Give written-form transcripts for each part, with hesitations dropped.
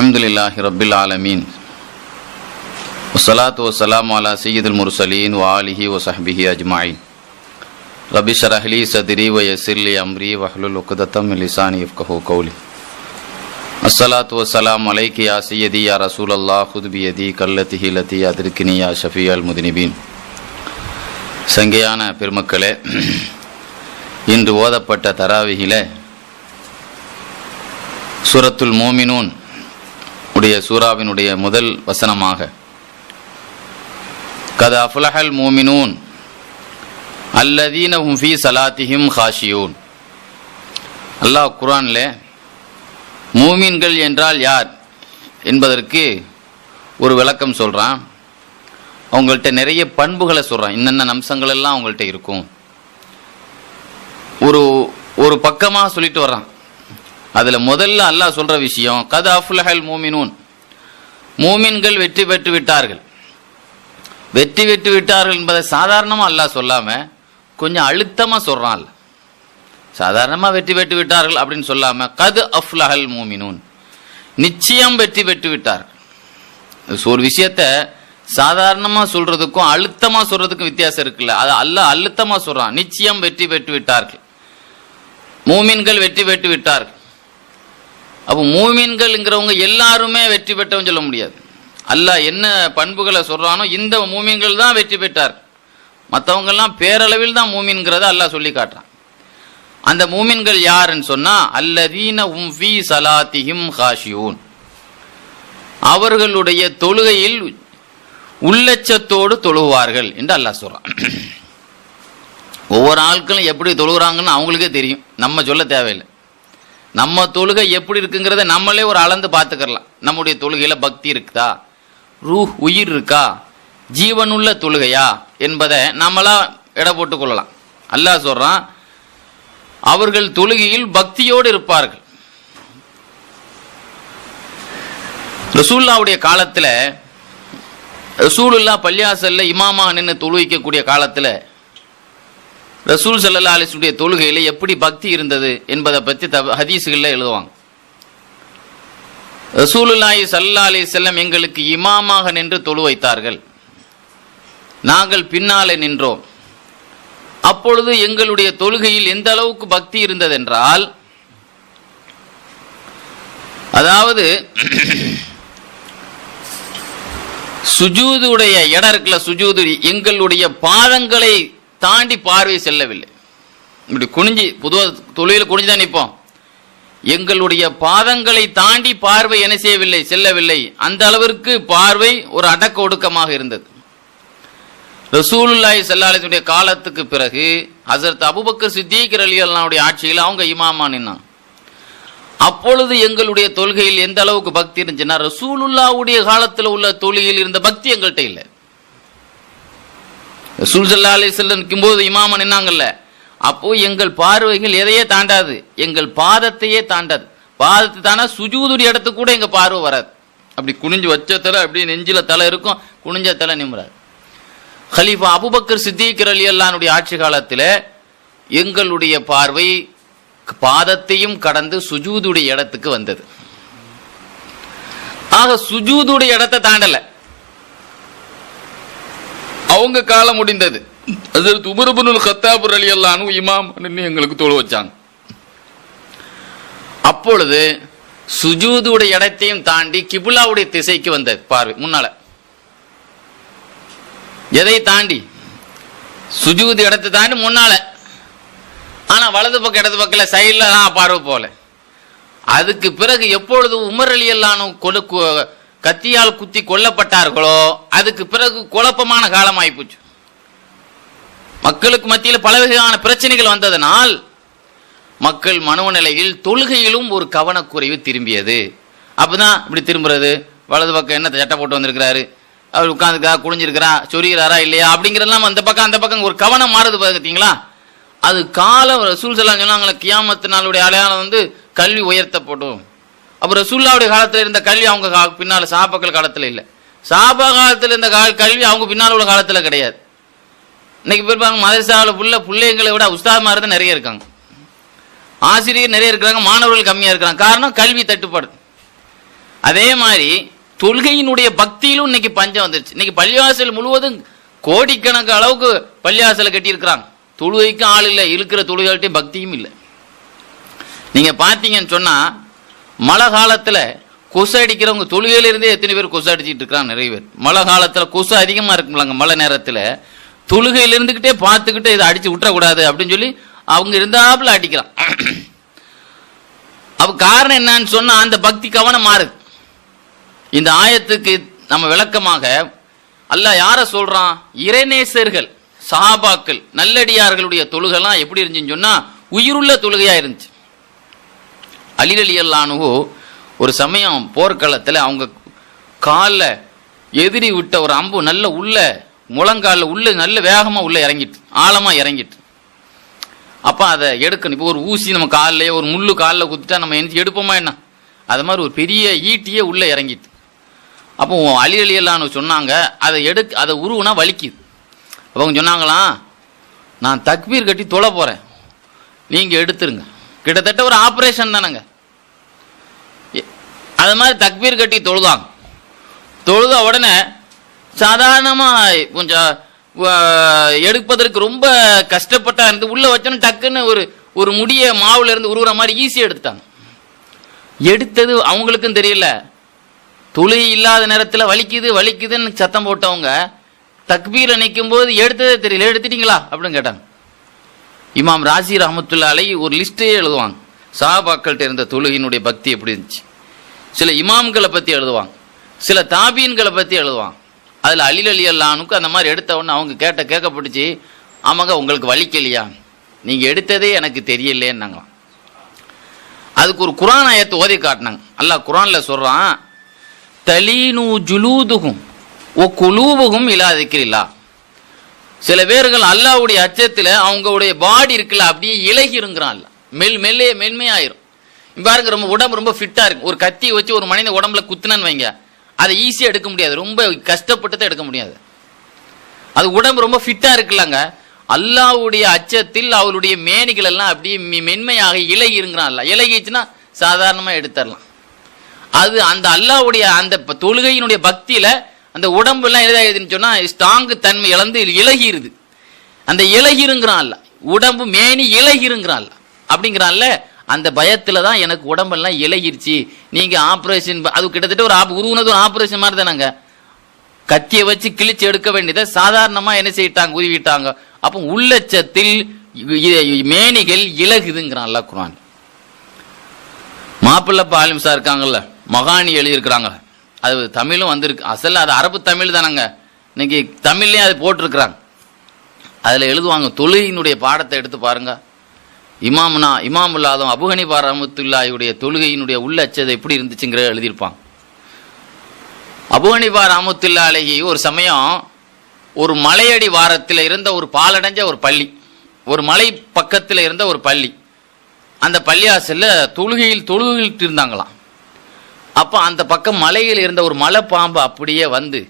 அல்ஹம்துலில்லாஹி ரப்பில் ஆலமீன் வஸ்ஸலாத்து வஸ்ஸலாமு அலா சய்யிதில் முர்சலீன் வ ஆலிஹி வ ஸஹ்பிஹி அஜ்மஈன். ரப்பி ஷ்ரஹ் லி ஸத்ரி வ யஸ்ஸிர் லி அம்ரி வஹ்லுல் உக்தத்தம் மின் லிசானி யஃப்கஹு கௌலி. அஸ்ஸலாத்து வஸ்ஸலாமு அலைக்கி யா சய்யிதி யா ரசூலல்லாஹ் ஹுத் பியதி கல்லதிஹி லதி அத்ரிக்னி யா ஷஃபியல் முத்னிபீன். சங்கையான பெருமக்களே, இன்று ஓதப்பட்ட தராவிஹிலே சூரத்துல் மோமினூன் உடைய சூராவினுடைய முதல் வசனமாக கத் அஃப்லஹல் மோமினூன் அல்லதீன ஹும் ஃபீ ஸலாத்திஹிம் காஷியூன். அல்லாஹ் குர்ஆனில் மூமின்கள் என்றால் யார் என்பதற்கு ஒரு விளக்கம் சொல்கிறான். அவங்கள்ட்ட நிறைய பண்புகளை சொல்கிறான், இன்னென்ன அம்சங்கள் எல்லாம் அவங்கள்ட்ட இருக்கும். ஒரு பக்கமாக சொல்லிட்டு வர்றான். அதில் முதல்ல அல்லாஹ் சொல்கிற விஷயம் கத் அஃப்லஹல் மூமினூன், மூமின்கள் வெற்றி பெற்று விட்டார்கள். வெற்றி பெற்று விட்டார்கள் என்பதை சாதாரணமாக அல்லாஹ் சொல்லாமல் கொஞ்சம் அழுத்தமாக சொல்கிறான். சாதாரணமாக வெற்றி பெற்று விட்டார்கள் அப்படின்னு சொல்லாமல் கத் அஃப்லஹல் மூமினூன், நிச்சயம் வெற்றி பெற்று விட்டார்கள். ஒரு விஷயத்தை சாதாரணமாக சொல்கிறதுக்கும் அழுத்தமாக சொல்கிறதுக்கும் வித்தியாசம் இருக்குல்ல, அது அல்லாஹ் அழுத்தமாக சொல்கிறான். நிச்சயம் வெற்றி பெற்று விட்டார்கள், மூமின்கள் வெற்றி பெற்று விட்டார்கள். அப்போ மூமின்கள்ங்கிறவங்க எல்லாருமே வெற்றி பெற்றவங்க சொல்ல முடியாது. அல்லாஹ் என்ன பண்புகளை சொல்றானோ இந்த மூமின்கள் தான் வெற்றி பெற்றார். மற்றவங்கெல்லாம் பேரளவில் தான் மூமின்கிறத அல்லாஹ் சொல்லி காட்டுறான். அந்த மூமின்கள் யாருன்னு சொன்னா அல்லதீன ஹும் ஃபீ ஸலாத்திஹிம் காஷியூன், அவர்களுடைய தொழுகையில் உள்ளச்சத்தோடு தொழுவார்கள் என்று அல்லாஹ் சொல்றான். ஒவ்வொரு ஆட்களும் எப்படி தொழுகிறாங்கன்னு அவங்களுக்கே தெரியும், நம்ம சொல்ல தேவையில்லை. நம்ம தொழுகை எப்படி இருக்குங்கிறத நம்மளே ஒரு அளந்து பார்த்துக்கலாம். நம்முடைய தொழுகையில பக்தி இருக்குதா, ரூஹ் உயிர் இருக்கா, ஜீவனுள்ள தொழுகையா என்பதை நம்மளா எடை போட்டுக் கொள்ளலாம். அல்லாஹ் சொல்றான் அவர்கள் தொழுகையில் பக்தியோடு இருப்பார்கள். ரசூலுல்லாவுடைய காலத்துல, ரசூலுல்லாஹ் பள்ளியாசல்ல இமாமா நின்று தொழுவிக்கக்கூடிய காலத்துல ரசூல் ஸல்லல்லாஹு அலைஹி வஸல்லம் தொழுகையில் எப்படி பக்தி இருந்தது என்பதை பற்றி ஹதீஸுகளில் எழுதுவாங்க. ரசூலுல்லாஹி ஸல்லல்லாஹு அலைஹி வஸல்லம் எங்களுக்கு இமாமாக நின்று தொழு வைத்தார்கள், நாங்கள் பின்னாலே நின்றோம். அப்பொழுது எங்களுடைய தொழுகையில் எந்த அளவுக்கு பக்தி இருந்ததென்றால், அதாவது சுஜூதுடைய இடம் இருக்குல்ல, சுஜூது எங்களுடைய பாதங்களை தாண்டி பார்வை செல்லவில்லை. இப்படி குனிஞ்சி, பொதுவாக தொழுகையில் குனிஞ்சுதான் நிற்போம். எங்களுடைய பாதங்களை தாண்டி பார்வை என்ன செய்யவில்லை, செல்லவில்லை. அந்த அளவிற்கு பார்வை ஒரு அடக்க ஒடுக்கமாக இருந்தது. ரசூலுல்லாஹி ஸல்லல்லாஹு அலைஹி வஸல்லம் காலத்துக்கு பிறகு ஹஸரத் அபூபக்கர் சித்தீக் ரலியல்லாஹு அன்ஹு ஆட்சியில் அவங்க இமாமா நின்னாங்க. அப்பொழுது எங்களுடைய தொழுகையில் எந்த அளவுக்கு பக்தி இருந்துச்சுன்னா, ரசூலுல்லாஹ்வுடைய காலத்தில் உள்ள தொழுகையில் இருந்த பக்தி எங்கள்கிட்ட இல்லை. ரசூல் ஸல்லல்லாஹு அலைஹி வஸல்லம் நிக்கும்போது இமாமா நின்னாங்கல்ல, அப்போ எங்கள் பார்வைகள் எதையே தாண்டாது, எங்கள் பாதத்தையே தாண்டாது. பாதத்தை தாண்டா சுஜூதுடைய இடத்துக்கு கூட எங்க பார்வை வராது. அப்படி குனிஞ்சு வச்ச தலை அப்படி நெஞ்சில தலை இருக்கும், குனிஞ்ச தலை நிமிராது. கலீஃபா அபூபக்கர் சித்தீக் ரலியல்லாஹு அன்ஹு ஆட்சி காலத்தில் எங்களுடைய பார்வை பாதத்தையும் கடந்து சுஜூதுடைய இடத்துக்கு வந்தது. ஆக சுஜூதுடைய இடத்தை தாண்டல, அவங்க காலம் முடிந்தது. ஹஜ்ரத் உமர் இப்னுல் கத்தாப் ரலியல்லாஹு அன்ஹு இமாம் எங்களுக்கு தொழு வச்சாங்க. அப்பொழுது சுஜூதுடைய இடத்தையும் தாண்டி கிப்லாவுடைய திசைக்கு வந்தது பார்வை முன்னால. எதை தாண்டி? சுஜூது இடத்தை தாண்டி முன்னால. ஆனா வலது பக்கம் இடது பக்கத்துல சைட்ல தான் பார்வை போல. அதுக்கு பிறகு எப்பொழுது உமர் ரலியல்லாஹு அன்ஹு கத்தியால் குத்தி கொல்லப்பட்டார்களோ அதுக்கு பிறகு குழப்பமான காலம் ஆயிப்போச்சு. மக்களுக்கு மத்தியில் பலவகையான பிரச்சனைகள் வந்ததனால் மக்கள் மனோநிலையில் தொழுகையிலும் ஒரு கவனக்குறைவு திரும்பியது. அப்பதான் இப்படி திரும்புறது, வலது பக்கம் என்ன சட்டை போட்டு வந்திருக்கிறாரு, அவர் உட்கார்ந்துருக்கா, குனிஞ்சிருக்கிறா, சொரிகிறாரா இல்லையா அப்படிங்கிறதெல்லாம் அந்த பக்கம் ஒரு கவனம் மாறுது பார்த்தீங்களா. அது காலம் ரசூல் ஸல்லல்லாஹு அலைஹி வஸல்லம் சொன்னாங்களே, கியாமத்து நாளுடைய அடையாளம் கல்வி உயர்த்தப்படும். அப்போ ரசூலுல்லாஹ்வுடைய காலத்தில் இருந்த கல்வி அவங்க பின்னால சஹாபாக்கள் காலத்தில் இல்லை. சஹாபா காலத்தில் இருந்த கல்வி அவங்க பின்னால் உள்ள காலத்தில் கிடையாது. இன்னைக்கு போயிருப்பாங்க மதரசாவில் பிள்ளைங்களை விட உஸ்தாத்மார் தான் நிறைய இருக்காங்க. ஆசிரியர் நிறைய இருக்கிறாங்க, மாணவர்கள் கம்மியாக இருக்கிறாங்க. காரணம் கல்வி தட்டுப்பாடு. அதே மாதிரி தொழுகையினுடைய பக்தியிலும் இன்னைக்கு பஞ்சம் வந்துருச்சு. இன்னைக்கு பள்ளிவாசல் முழுவதும் கோடிக்கணக்கு அளவுக்கு பள்ளிவாசலை கட்டி இருக்கிறாங்க. தொழுகைக்கும் ஆள் இல்லை, இருக்கிற தொழுகைகள்ட்டையும் பக்தியும் இல்லை. நீங்க பார்த்தீங்கன்னு சொன்னா மழை காலத்துல கொசு அடிக்கிறவங்க தொழுகையிலிருந்தே எத்தனை பேர் கொசு அடிச்சுட்டு இருக்கிறாங்க. நிறைய பேர் மழை காலத்துல கொசு அதிகமா இருக்கும்லாங்க. மழை நேரத்துல தொழுகையில இருந்துகிட்டே பார்த்துக்கிட்டே இதை அடிச்சு விட்டுறக்கூடாது அப்படின்னு சொல்லி அவங்க இருந்தாப்புல அடிக்கிறான். அப்ப காரணம் என்னன்னு சொன்னா அந்த பக்தி கவனம் மாறுது. இந்த ஆயத்துக்கு நம்ம விளக்கமாக அல்லாஹ் யார சொல்றான்? இறைநேசர்கள், சஹாபாக்கள், நல்லடியார்களுடைய தொழுகைலாம் எப்படி இருந்துச்சுன்னு சொன்னா உயிருள்ள தொழுகையா இருந்துச்சு. அலி ரலியல்லாஹு அன்ஹு ஒரு சமயம் போர்க்களத்தில் அவங்க காலில் எதிரி விட்ட ஒரு அம்பு நல்ல உள்ள முழங்காலில் உள்ள நல்ல வேகமாக உள்ள இறங்கிட்டு, ஆழமாக இறங்கிட்டு. அப்போ அதை எடுக்கணும். இப்போ ஒரு ஊசி நம்ம காலில் ஒரு முள்ளு காலில் குத்திட்டா நம்ம எந்திரிச்சு எடுப்போமா என்ன? அது மாதிரி ஒரு பெரிய ஈட்டியே உள்ளே இறங்கிட்டு. அப்போ அலி ரலியல்லாஹு அன்ஹு சொன்னாங்க, அதை உருவுனா வலிக்குது. அப்போ அவங்க சொன்னாங்களாம், நான் தக்பீர் கட்டி தொழ போகிறேன், நீங்கள் எடுத்துருங்க. கிட்டத்தட்ட ஒரு ஆப்ரேஷன் தானேங்க. அது மாதிரி தக்பீர் கட்டி தொழுதாங்க. தொழுத உடனே சாதாரணமாக கொஞ்சம் எடுப்பதற்கு ரொம்ப கஷ்டப்பட்டா இருந்து உள்ள வச்சோன்னு டக்குன்னு ஒரு முடிய மாவுல இருந்து உருவுற மாதிரி ஈஸியாக எடுத்துட்டாங்க. எடுத்தது அவங்களுக்கும் தெரியல. தொழுகை இல்லாத நேரத்தில் வலிக்குதுன்னு சத்தம் போட்டவங்க தக்பீரை நிற்கும் போது எடுத்ததே தெரியல. எடுத்துட்டீங்களா அப்படின்னு கேட்டாங்க. இமாம் ராசி ரஹ்மத்துல்லாஹி அலைஹி ஒரு லிஸ்டே எழுதுவாங்க. சஹாபாக்கள்கிட்ட இருந்த தொழுகையினுடைய பக்தி எப்படி இருந்துச்சு. சில இமாம்களை பற்றி எழுதுவாங்க, சில தாபீன்களை பற்றி எழுதுவாங்க. அதில் அலி ரலியல்லாஹு அன்ஹுக்கு அந்த மாதிரி எடுத்த உடனே அவங்க கேட்கப்பட்டுச்சு, ஆமாங்க உங்களுக்கு வலிக்கலையா, நீங்கள் எடுத்ததே எனக்கு தெரியலேன்னாங்களாம். அதுக்கு ஒரு குர்ஆன் ஆயத்தை ஓதி காட்டினாங்க. அல்லாஹ் குர்ஆனில் சொல்கிறான், தலீனு ஜுலூதுகும் ஒ குலூபுகும் இலா திக்ரில்லாஹ். சில பேர்கள் அல்லாஹ்வுடைய அச்சத்தில் அவங்களுடைய பாடி இருக்குல்ல அப்படியே இலகிருங்கிறான். மென்மையாயிரும். பாருங்க, ரொம்ப உடம்பு ரொம்ப ஃபிட்டா இருக்கு. ஒரு கத்தியை வச்சு ஒரு மனித உடம்புல குத்துனன்னு வைங்க, அதை ஈஸியா எடுக்க முடியாது, ரொம்ப கஷ்டப்பட்டு தான் எடுக்க முடியாது. அது உடம்பு ரொம்ப ஃபிட்டா இருக்குல்லங்க. அல்லாஹ்வுடைய அச்சத்தில் அவருடைய மேனிகள் எல்லாம் அப்படியே மென்மையாக இலகிருங்கிறான். இலகிச்சுன்னா சாதாரணமா எடுத்துடலாம். அது அந்த அல்லாஹ்வுடைய அந்த தொழுகையினுடைய பக்தியில அந்த உடம்பு எல்லாம் எதாகுதுன்னு சொன்னா ஸ்ட்ராங்கு தன்மை இழந்து இலகிருது. அந்த இலகிருங்கிறான்ல, உடம்பு மேனி இலகிருங்கிறான்ல அப்படிங்கிறான்ல. அந்த பயத்துல தான் எனக்கு உடம்பெல்லாம் இலகிருச்சு. நீங்க ஆப்ரேஷன், அது கிட்டத்தட்ட ஒரு உருவுனது ஒரு ஆப்ரேஷன் மாதிரி தானாங்க. கத்தியை வச்சு கிழிச்சு எடுக்க வேண்டியதை சாதாரணமா என்ன செய்யிட்டாங்க, உருவிட்டாங்க. அப்போ உள்ளச்சத்தில் மேனிகள் இலகுதுங்கிறான்ல குர்ஆன். மாப்பிள்ளப்ப ஆலிம்சா இருக்காங்கல்ல, மகானி எழுதியிருக்கிறாங்க. அது தமிழும் வந்திருக்கு. அசல் அது அரபு தமிழ் தானங்க. இன்னைக்கு தமிழ்லேயும் அது போட்டிருக்கிறாங்க. அதில் எழுதுவாங்க, தொழுகையினுடைய பாடத்தை எடுத்து பாருங்க. இமாமுல்லாதும் அபூ ஹனீஃபா ரஹ்மத்துல்லாஹியுடைய தொழுகையினுடைய உள்ளச்சதை எப்படி இருந்துச்சுங்கிற எழுதியிருப்பாங்க. அபூ ஹனீஃபா ரஹ்மத்துல்லாஹி அலைஹி ஒரு சமயம் ஒரு மலையடி வாரத்தில் இருந்த ஒரு பாலடைஞ்ச ஒரு பள்ளி, ஒரு மலை பக்கத்தில் இருந்த ஒரு பள்ளி, அந்த பள்ளியாசல்ல தொழுகையில் இருந்தாங்களாம். அப்போ அந்த பக்கம் மலையில் இருந்த ஒரு மலை பாம்பு அப்படியே வந்து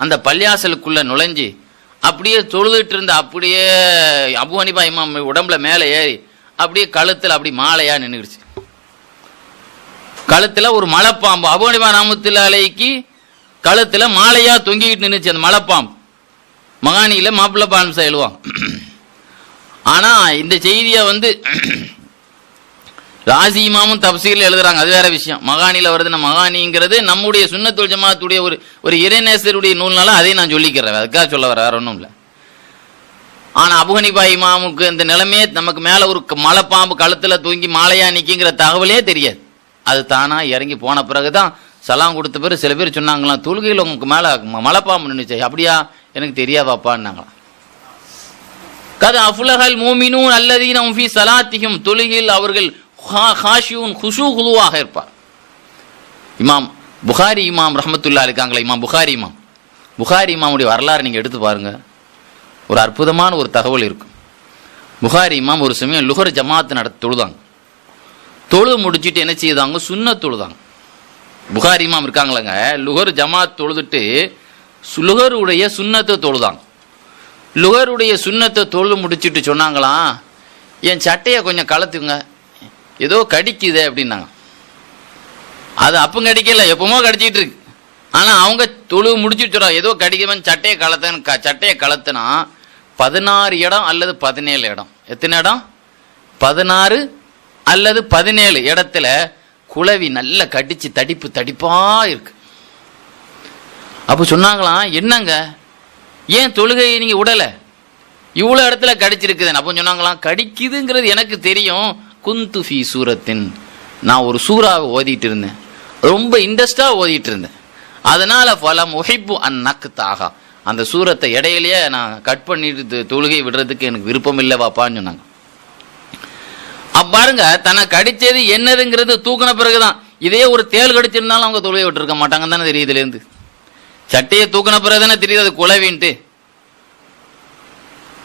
அந்த பள்ளியாசலுக்குள்ள நுழைஞ்சு அப்படியே தொழுதுட்டு இருந்த அப்படியே அபூ ஹனீஃபா இமாம் உடம்புல மேலே ஏறி அப்படியே கழுத்தில் அப்படி மாலையா நின்றுடுச்சு. கழுத்துல ஒரு மலைப்பாம்பு அபூ ஹனீஃபா ரஹ்மத்துல்லாஹி அலைஹிக்கு கழுத்துல மாலையா தொங்கிட்டு நின்றுச்சு அந்த மலைப்பாம்பு. மகானியில மாப்பிள்ளை பான்சா எழுவாங்க. ஆனா இந்த செய்தியை ராசி இமாமும் தப்சீர்ல எழுதுறாங்க. அது வேற விஷயம். மகானில வருதுன்னா மகானிங்கிறது நம்முடைய சுன்னத்துல் ஜமாத்துடைய ஒரு இறைநேசருடைய நூல்னால அதையும் நான் சொல்லிக்கிறேன். அதுக்காக சொல்ல வர வேற ஒன்றும் இல்லை. ஆனா அபூ ஹனீஃபா இமாமுக்கு இந்த நிலைமையே நமக்கு மேல ஒரு மலைப்பாம்பு கழுத்துல தூங்கி மாலையா நிக்கிங்கிற தகவலே தெரியாது. அது தானா இறங்கி போன பிறகுதான் சலாம் கொடுத்த பிறகு சில பேர் சொன்னாங்களாம், தொழுகையில் உங்களுக்கு மேல மலைப்பாம்பு நின்றுச்சு. அப்படியா, எனக்கு தெரியாதாப்பான்னாங்களாம். கத அஃப்லஹல் மூமினூன் அல்லதீன ஹும் ஃபீ ஸலாத்திஹிம், தொழுகையில் அவர்கள் ஹாஷியூன் குஷூகுலுவாக இருப்பார். இமாம் புகாரி இமாம் ரஹ்மத்துல்லாஹி இருக்காங்களா, இமாம் புகாரி இமாமுடைய வரலாறு நீங்க எடுத்து பாருங்க. ஒரு அற்புதமான ஒரு தகவல் இருக்கும். புகாரி இமாம் ஒரு சமயம் லுஹர் ஜமாத் தொழுதாங்க. தொழு முடிச்சுட்டு என்ன செய்தாங்க, சுன்னத் தொழுதாங்க. புகாரி இமாம் இருக்காங்களங்க, லுஹர் ஜமாத் தொழுதுட்டு லுஹருடைய சுன்னத்தை தொழுதாங்க. லுஹருடைய சுன்னத்தை தொழு முடிச்சுட்டு சொன்னாங்களாம், என் சட்டையை கொஞ்சம் கலத்துங்க, ஏதோ கடிக்குதே அப்படின்னாங்க. அது அப்பவும் கடிக்கல, எப்பவுமோ கடிச்சிட்டு இருக்கு. ஆனா அவங்க தொழு முடிச்சுட்டு ஏதோ கடிக்கவன் சட்டையை கலத்துனா 16 இடம் அல்லது 17 இடம். எத்தனை இடம்? 16 அல்லது 17 இடத்துல குளவி நல்ல கடிச்சு தடிப்பா இருக்கு. அப்ப சொன்னாங்களாம், என்னங்க ஏன் தொழுகையை நீங்க விடல, இவ்வளவு இடத்துல கடிச்சிருக்குது. அப்ப சொன்னாங்களாம், கடிக்குதுங்கிறது எனக்கு தெரியும். குந்து ஃபி சூரத்தின், நான் ஒரு சூறாவை ஓதிட்டு இருந்தேன், ரொம்ப இன்ட்ரெஸ்டா ஓதிட்டு இருந்தேன். அதனால ஃபலம் உஹிப்பு அந்நக்தாக, அந்த சூரத்தை இடையிலேயே நான் கட் பண்ணிட்டு தொழுகை விடுறதுக்கு எனக்கு விருப்பம் இல்லை வாப்பான்னு சொன்னாங்க. பாருங்க, தனக்கு கடிச்சது என்னதுங்கிறது தூக்கின பிறகுதான். இதே ஒரு தேள் கடிச்சிருந்தாலும் அவங்க தொழுகை விட்டு இருக்க மாட்டாங்க தானே தெரியுது. இதுல இருந்து சட்டையை தூக்கின பிறகு தானே தெரியுது அது குலவின்ட்டு.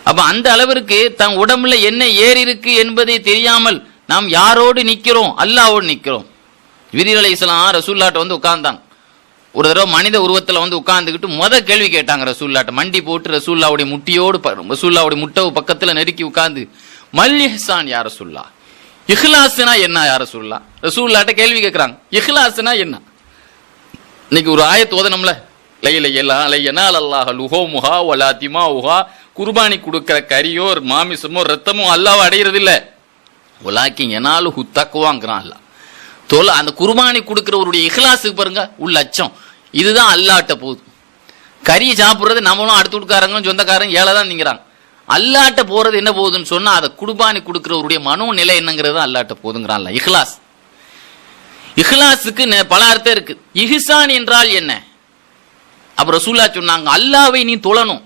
அப்ப அந்த அளவிற்கு தன் உடம்புல என்ன ஏறி இருக்கு என்பதை தெரியாமல் நாம் யாரோடு நிக்கிறோம்? அல்லாஹ்வோடு நிக்கிறோம். ஜிப்ரீல் அலைஹிஸ்ஸலாம் ரசூலுல்லாஹ்ட்ட வந்து உட்கார்ந்தாங்க. ஒரு தடவை மனித உருவத்துல வந்து உட்கார்ந்துக்கிட்டு கேள்வி கேட்டாங்க ரசூலுல்லாஹ்ட்ட. மண்டி போட்டு ரசூலுல்லாஹ்வுடைய ரசூலுல்லாஹ்வுடைய முட்டை பக்கத்துல நெருக்கி உட்கார்ந்து, மல் இஹ்சான் யா ரசூலுல்லாஹ், இஹ்லாஸ்னா என்ன யா ரசூலுல்லாஹ்? ரசூலுல்லாஹ்ட்ட கேள்வி கேட்கறாங்க, இஹ்லாஸ்னா என்ன? இன்னைக்கு ஒரு ஆயத் ஓதனம்ல, குர்பானி கொடுக்கிற கரியோ மாமிசமோ ரத்தமோ அல்லாஹ்வை அடையிறது இல்ல, வலாக்கின் யனாலு தக்வாங்கிறான் அல்லாஹ். அந்த குர்பானி கொடுக்கிறவருடைய இஹ்லாஸுக்கு பாருங்க உள்ள அச்சம், இதுதான் அல்லாஹ்ட்ட போகுது. கறி சாப்பிடுறது நம்மளும் அடுத்து வீட்டுக்காரங்களும் சொந்தக்காரங்க ஏழை தான் நிற்கிறாங்க. அல்லாஹ்ட்ட போறது என்ன போகுதுன்னு சொன்னா, அதை குர்பானி கொடுக்கிறவருடைய மனோ நிலை என்னங்கிறது அல்லாஹ்ட்ட போகுதுங்கிறான். இஹ்லாஸ், இஹ்லாஸுக்கு பல அர்த்தம் இருக்கு. இஹ்சான் என்றால் என்ன? அப்புறம் ரசூலுல்லாஹ் சொன்னாங்க, அல்லாஹ்வை நீ தொழணும்.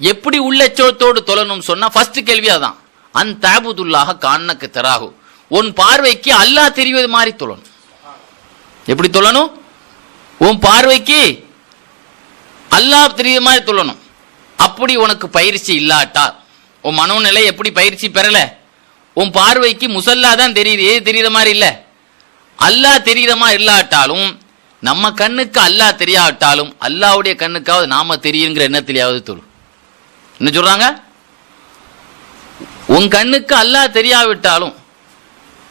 எப்படி உள்ளச்சத்தோடு தொழணும் சொன்னா, ஃபர்ஸ்ட் கேள்வி அதான், அன் தஅபுதுல்லாஹ கஅன்னக தராஹு, உன் பார்வைக்கு அல்லாஹ் தெரிவது மாதிரி தொழணும். எப்படி தொழணும்? உன் பார்வைக்கு அல்லாஹ் தெரியுது மாதிரி தொழணும். அப்படி உனக்கு பயிற்சி இல்லாட்டா, உன் மனோநிலை எப்படி பயிற்சி பெறல, உன் பார்வைக்கு முசல்லா தான் தெரியுது, ஏது தெரியுற மாதிரி இல்ல, அல்லாஹ் தெரியுற மாதிரி இல்லாட்டாலும், நம்ம கண்ணுக்கு அல்லாஹ் தெரியாவிட்டாலும் அல்லாஹ்வுடைய கண்ணுக்காவது நாம தெரியுங்கிற எண்ணத்திலேயாவது தொழு. என்ன சொல்றாங்க? உன் கண்ணுக்கு அல்லாஹ் தெரியாவிட்டாலும்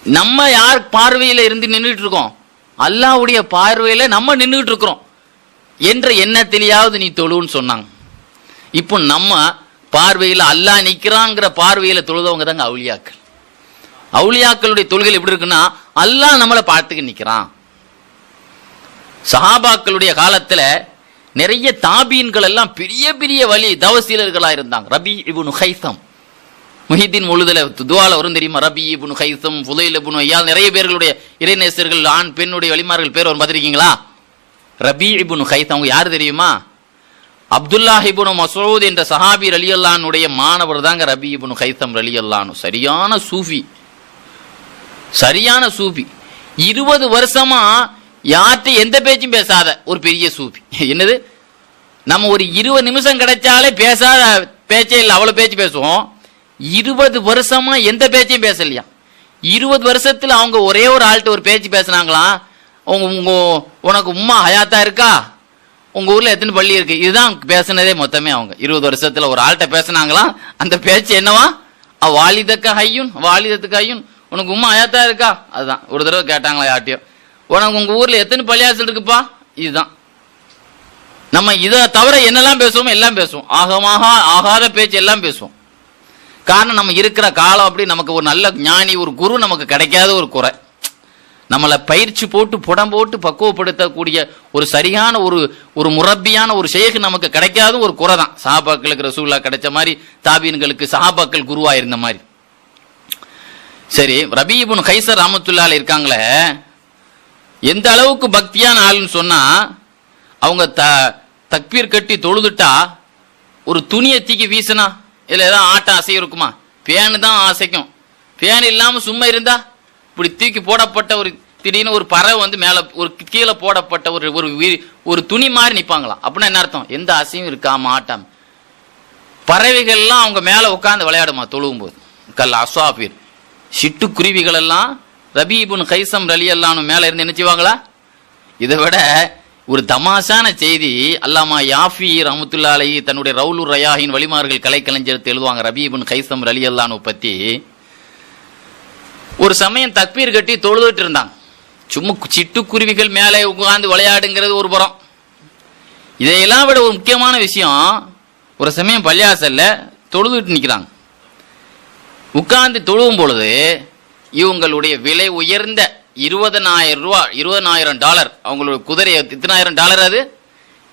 நம்ம யார் பார்வையில இருந்து நின்றுட்டு இருக்கோம்? அல்லாஹ்வுடைய பார்வையில நம்ம நின்றுட்டு இருக்கிறோம் என்ற எண்ணத்திலேயாவது நீ தொழுன்னு சொன்னாங்க. இப்போ நம்ம பார்வையில் அல்லாஹ் நிக்கிறாங்கிற பார்வையில தொழுதவங்க தாங்க அவுலியாக்கள். அவுலியாக்களுடைய தொழுகை எப்படி இருக்குன்னா, அல்லாஹ் நம்மளை பார்த்துக்கு நிக்கிறான். சஹாபாக்களுடைய காலத்துல நிறைய தாபீன்கள் எல்லாம் பெரிய பெரிய வழி தவசீலர்களா இருந்தாங்க. ரபி இப்னு ஹைஸம், முஹிதீன் முழுதல துவால வரும் தெரியுமா? ரபி இப்னு ஹைஸம், ஃபுதைல் இப்னு ஐயால், நிறைய பேர்களுடைய இறைநேசர்கள் ஆண் பெண்ணுடைய வழிமார்கள் பேர் வரும், பார்த்திருக்கீங்களா? ரபி இப்னு ஹைஸம் அவங்க யாரு தெரியுமா? அப்துல்லாஹ் இப்னு மஸ்ஊத் என்ற சஹாபி ரலியல்லாஹு அன்ஹுடைய மாணவர் தாங்க ரபி இப்னு ஹைஸம் ரலியல்லாஹு அன்ஹு. சரியான சூஃபி, சரியான சூஃபி. 20 வருஷமா யார்கிட்ட எந்த பேச்சும் பேசாத ஒரு பெரிய சூஃபி. என்னது, நம்ம ஒரு 20 நிமிஷம் கிடைச்சாலே பேசாத பேச்சே இல்லை, அவ்வளவு பேச்சு பேசுவோம். 20 வருஷமா எந்த பேச்சையும் பேசலையா? 20 வருஷத்துல அவங்க ஒரே ஒரு ஆள்கிட்ட ஒரு பேச்சு பேசினாங்களாம், உனக்கு உம்மா ஹயாத்தா இருக்கா, உங்க ஊர்ல எத்தனை பள்ளி இருக்கு, இதுதான் பேசினதே மொத்தமே. அவங்க 20 வருஷத்துல ஒரு ஆள்கிட்ட பேசினாங்களாம். அந்த பேச்சு என்னவா? வாலிதக்க ஹையுன் வாலிதத்துக்கு ஹையுன், உனக்கு உம்மா ஹயாத்தா இருக்கா, அதுதான். ஒரு தடவை கேட்டாங்களா யார்ட்டையோ, உனக்கு உங்க ஊர்ல எத்தனை பள்ளியாசல் இருக்குப்பா, இதுதான். நம்ம இதை தவிர என்னெல்லாம் பேசுவோமோ எல்லாம் பேசுவோம், ஆகாத பேச்சு எல்லாம் பேசுவோம். காரணம் நம்ம இருக்கிற காலம் அப்படி. நமக்கு ஒரு நல்ல ஞானி, ஒரு குரு நமக்கு கிடைக்காத ஒரு குறை. நம்மளை பயிற்சி போட்டு புடம் போட்டு பக்குவப்படுத்தக்கூடிய ஒரு சரியான ஒரு முரப்பியான ஒரு ஷேக் நமக்கு கிடைக்காத ஒரு குறை தான். சஹாபாக்களுக்கு ரசூலுல்லாஹ் கிடைச்ச மாதிரி தாபீன்களுக்கு சஹாபாக்கள் குருவா இருந்த மாதிரி. சரி, ரபீ இப்னு ஹைஸர் ரஹ்மத்துல்லாஹி அலைஹி இருக்காங்களே, எந்த அளவுக்கு பக்தியான ஆளுன்னு சொன்னா, அவங்க தக்பீர் கட்டி தொழுதுட்டா ஒரு துணியை தூக்கி வீசினா இதுல ஏதாவது ஆட்டம் அசையும் இருக்குமா? பேனு தான் அசைக்கும். பேன் இல்லாம சும்மா இருந்தா, இப்படி தூக்கி போடப்பட்ட ஒரு திடீர்னு ஒரு பறவை வந்து மேல ஒரு கீழே போடப்பட்ட ஒரு துணி மாதிரி நிப்பாங்களாம். அப்படின்னா என்ன அர்த்தம்? எந்த அசையும் இருக்காம ஆட்டாம. பறவைகள்லாம் அவங்க மேல உட்காந்து விளையாடுமா தொழுவும் போது. கல் அஸ்வாபீர், சிட்டுக்குருவிகள் எல்லாம் ரபீ இப்னு ஹைஸம் ரலியல்லாஹு அன்ஹு மேல இருந்து என்ன செய்வாங்களா? இதை விட ஒரு தமாஷான செய்தி அல்லாமா யாஃபி ரஹ்மத்துல்லாஹி அலைஹி தன்னுடைய ரவுலுர் ரயாஹின் வழிமார்கள் கலைக்கலைஞரத்தை எழுதுவாங்க ரபீ இப்னு ஹைஸம் ரலியல்லாஹு அன்ஹு பத்தி. ஒரு சமயம் தக்பீர் கட்டி தொழுதுட்டு இருந்தாங்க. சும்மா சிட்டுக்குருவிகள் மேலே உட்கார்ந்து விளையாடுங்கிறது ஒரு புறம். இதையெல்லாம் விட ஒரு முக்கியமான விஷயம், ஒரு சமயம் பள்ளியாசல்ல தொழுதுட்டு நிற்கிறாங்க. உட்கார்ந்து தொழுவும் பொழுது இவங்களுடைய விலை உயர்ந்த $20,000 அவங்களுடைய குதிரையை, $10,000 அது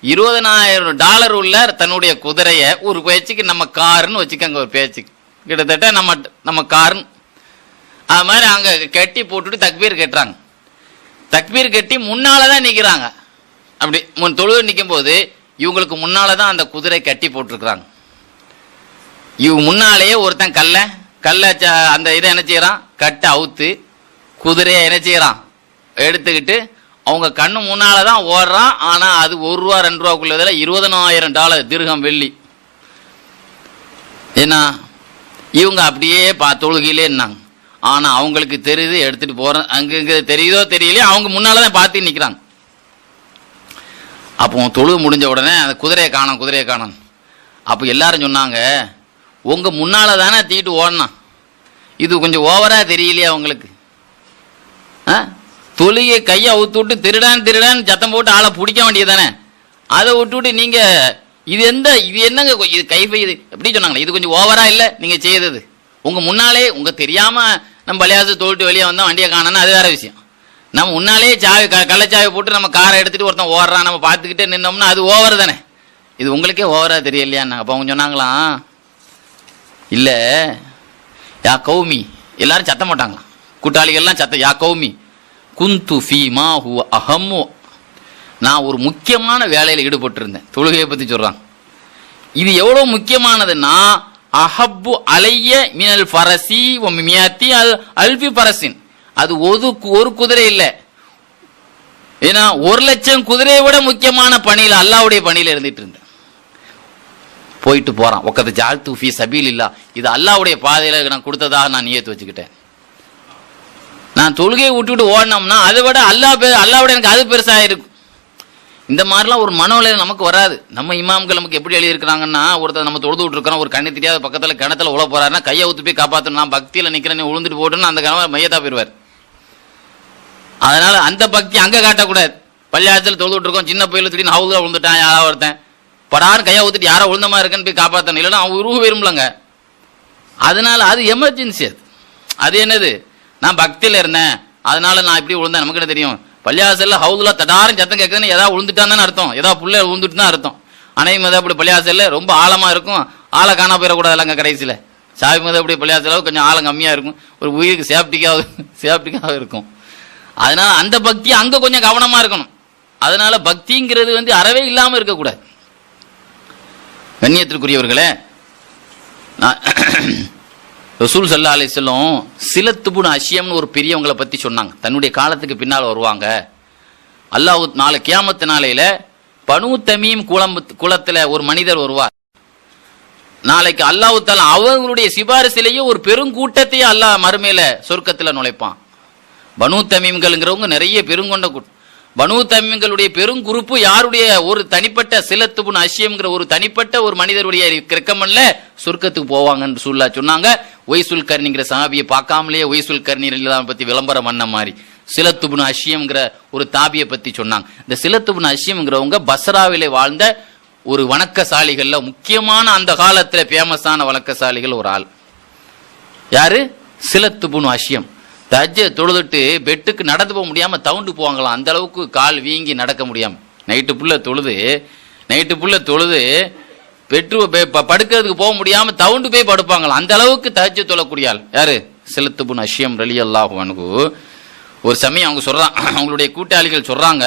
$20,000 உள்ள தன்னுடைய குதிரையை, ஒரு பேச்சுக்கு நம்ம காருன்னு வச்சுக்கோங்க, ஒரு பேச்சுக்கு கிட்டத்தட்ட நம்ம காருன்னு அது மாதிரி அங்கே கட்டி போட்டுட்டு தக்பீர் கட்டுறாங்க. தக்பீர் கட்டி முன்னாலதான் நிற்கிறாங்க. அப்படி தொழுது நிற்கும் போது இவங்களுக்கு முன்னாலதான் அந்த குதிரை கட்டி போட்டிருக்கிறாங்க. இவங்க முன்னாலேயே ஒருத்தன் கல்ல அந்த இதை என்ன செய்யறான், கட்ட அவுத்து குதிரையை என்ன செய்யறான் எடுத்துக்கிட்டு அவங்க கண்ணு முன்னாலதான் ஓடுறான். ஆனா அது $1 $2 $20,000 திர்ஹம் வெள்ளி. ஏன்னா இவங்க அப்படியே தொழுகையிலே இருந்தாங்க. ஆனா அவங்களுக்கு தெரியுது எடுத்துட்டு போறேன், அங்க தெரியுதோ தெரியலையோ அவங்க முன்னாலதான் பார்த்து நிக்கிறாங்க. அப்போ தொழுது முடிஞ்ச உடனே அந்த குதிரையை காணோம். அப்போ எல்லாரும் சொன்னாங்க, உங்க முன்னால தானே தீட்டு ஓடணும், இது கொஞ்சம் ஓவரா தெரியலையா உங்களுக்கு? தொழுகை கையை அவுத்து விட்டு திருடான்னு சத்தம் போட்டு ஆளை பிடிக்க வேண்டியதானே, அதை விட்டுவிட்டு நீங்க இது என்னங்க இது கைஃபை இது எப்படி சொன்னாங்களே, இது கொஞ்சம் ஓவரா இல்லை நீங்க செய்தது? உங்க முன்னாலே உங்க தெரியாம நம்ம பள்ளியாசு தொழிட்டு வெளியே வந்தோம், வண்டியை காணோன்னு அது வேற விஷயம். நம்ம முன்னாலே கள்ளச்சாவை போட்டு நம்ம காரை எடுத்துட்டு ஒருத்தன் ஓடுறான், நம்ம பார்த்துக்கிட்டே நின்னோம்னா அது ஓவர் தானே, இது உங்களுக்கே ஓவரா தெரியலையான்னு. அப்போ அவங்க சொன்னாங்களாம், இல்ல யா கௌமி, எல்லாரும் சத்தம் போட்டாங்களாம், கூட்டாளிகள்லாம் சத்தம், யா கௌமி குந்து ஃபீமா ஹுவ அஹம்மு, நான் ஒரு முக்கியமான வேலையில் ஈடுபட்டிருந்தேன். தொழுகையை பத்தி சொல்றாங்க. இது எவ்வளவு முக்கியமானதுன்னா, அஹப்பு அலைய மினல் ஃபரசி மியாத்தி அல்பி பரசின், அது ஒரு குதிரை இல்லை, ஏன்னா 1,00,000 குதிரையை விட முக்கியமான பணியில, அல்லாவுடைய பணியில இருந்துட்டு இருந்தேன். போயிட்டு போறான், ஒக்கத்து ஜாழ்த்து ஃபீ சபீலில்லா, இது அல்லாவுடைய பாதையில நான் கொடுத்ததாக நான் நியத்து வச்சுக்கிட்டேன். நான் தொழுகையை விட்டுவிட்டு ஓடினோம்னா அதை விட அல்லாவோட எனக்கு அது பெருசா இருக்கும். இந்த மாதிரிலாம் ஒரு மனோலை நமக்கு வராது. நம்ம இமாம்கள் நமக்கு எப்படி எழுதியிருக்கிறாங்கன்னா, ஒருத்தர் நம்ம தொழுது விட்டுருக்கிறோம், ஒரு கண்ணு தெரியாத பக்கத்தில் கிணத்துல உழ போறாருன்னா கையை ஊத்து போய் காப்பாற்றணும், நான் பக்தியில் நிற்கிறேன் உழுந்துட்டு போட்டுன்னு அந்த கணவர் மையத்தா போயிடுவார். அதனால அந்த பக்தி அங்கே காட்டக்கூடாது. பள்ளியாச்சல் தொழுது விட்டுருக்கோம், சின்ன பையில திடீர்னு ஹவுல விழுந்துட்டான் யாராவது ஒருத்தன், படான்னு கையை ஊத்துட்டு யாரோ விழுந்தமா இருக்குன்னு போய் காப்பாற்றணும், இல்லைன்னா அவங்க உருவ விரும்பலங்க. அதனால அது எமர்ஜென்சி. அது என்னது, நான் பக்தியில் இருந்தேன் அதனால நான் இப்படி விழுந்தேன், நமக்கு என்ன தெரியும்? பள்ளியாசல்ல ஹவுதுல தடாரும் சத்தம் கேட்குதுன்னு ஏதாவது விழுந்துட்டான்னு தானே அர்த்தம், ஏதாவது புள்ள விழுந்துட்டு தான் அர்த்தம். அனை மத அப்படி பள்ளியாசல்ல ரொம்ப ஆழமா இருக்கும், ஆளை காணா போயிடக்கூடாது அங்கே கடைசியில். சாவி மத அப்படி பள்ளியாசல கொஞ்சம் ஆழம் கம்மியா இருக்கும், ஒரு உயிருக்கு சேஃப்டிக்காக இருக்கும். அதனால அந்த பக்தி அங்க கொஞ்சம் கவனமா இருக்கணும். அதனால பக்திங்கிறது அறவே இல்லாம இருக்கக்கூடாது. கண்ணியத்திற்குரியவர்களே, ரசூல் ஸல்லல்லாஹு அலைஹி வஸல்லம் சிலத்துபுன் அஷ்யம்னு ஒரு பெரியவங்களை பத்தி சொன்னாங்க. தன்னுடைய காலத்துக்கு பின்னால் வருவாங்க. அல்லாஹ் நாளை கியாமத்து நாளையில பனு தமீம் குலத்துல ஒரு மனிதர் வருவார். நாளைக்கு அல்லாஹ் தஆலா அவர்களுடைய சிபாரிசிலேயே ஒரு பெருங்கூட்டத்தையே அல்லாஹ் மறுமையில சொர்க்கத்துல நுழைப்பான். பனு தமீம்கள்ங்கிறவங்க நிறைய பெருங்கொண்ட கூட்டம். பனு தமீம்களுடைய பெருங்குறுப்பு யாருடைய, ஒரு தனிப்பட்ட சிலத்துபுன் அஷ்யம்ங்கிற ஒரு தனிப்பட்ட ஒரு மனிதருடைய ரெக்கமெண்ட்ல சொர்க்கத்துக்கு போவாங்கன்னு சொன்னாங்க. ஒய்சுல் கர்னிங்கிற சஹாபியை பார்க்காமலேயே ஒய்சுல் கர்னி பத்தி விளம்பரம் பண்ண மாதிரி சிலத்துபுன் அஷ்யம்ங்கிற ஒரு தாபியை பத்தி சொன்னாங்க. இந்த சிலத்துபுன் அஷ்யம்ங்கிறவங்க பஸ்ராவிலே வாழ்ந்த ஒரு வணக்கசாலிகள்ல முக்கியமான, அந்த காலத்துல பேமஸான வணக்கசாலிகள் ஒரு ஆள். யாரு? சிலத்துபுன் அஷ்யம். தஜ்ஜை தொழுதுட்டு பெட்டுக்கு நடந்து போக முடியாம தவுண்டு போவாங்களாம், அந்த அளவுக்கு கால் வீங்கி நடக்க முடியாம. நைட்டு புள்ள தொழுது படுக்கிறதுக்கு போக முடியாம தவுண்டு போய் படுப்பாங்களாம், அந்த அளவுக்கு தஹஜ்ஜுத் தொழக்கூடிய ஆள். யாரு? சிலத்துபுன் அஷ்யம் ரலியல்லாஹு அன்ஹு. ஒரு சமயம் அவங்க சொல்றாங்க, அவங்களுடைய கூட்டாளிகள் சொல்றாங்க,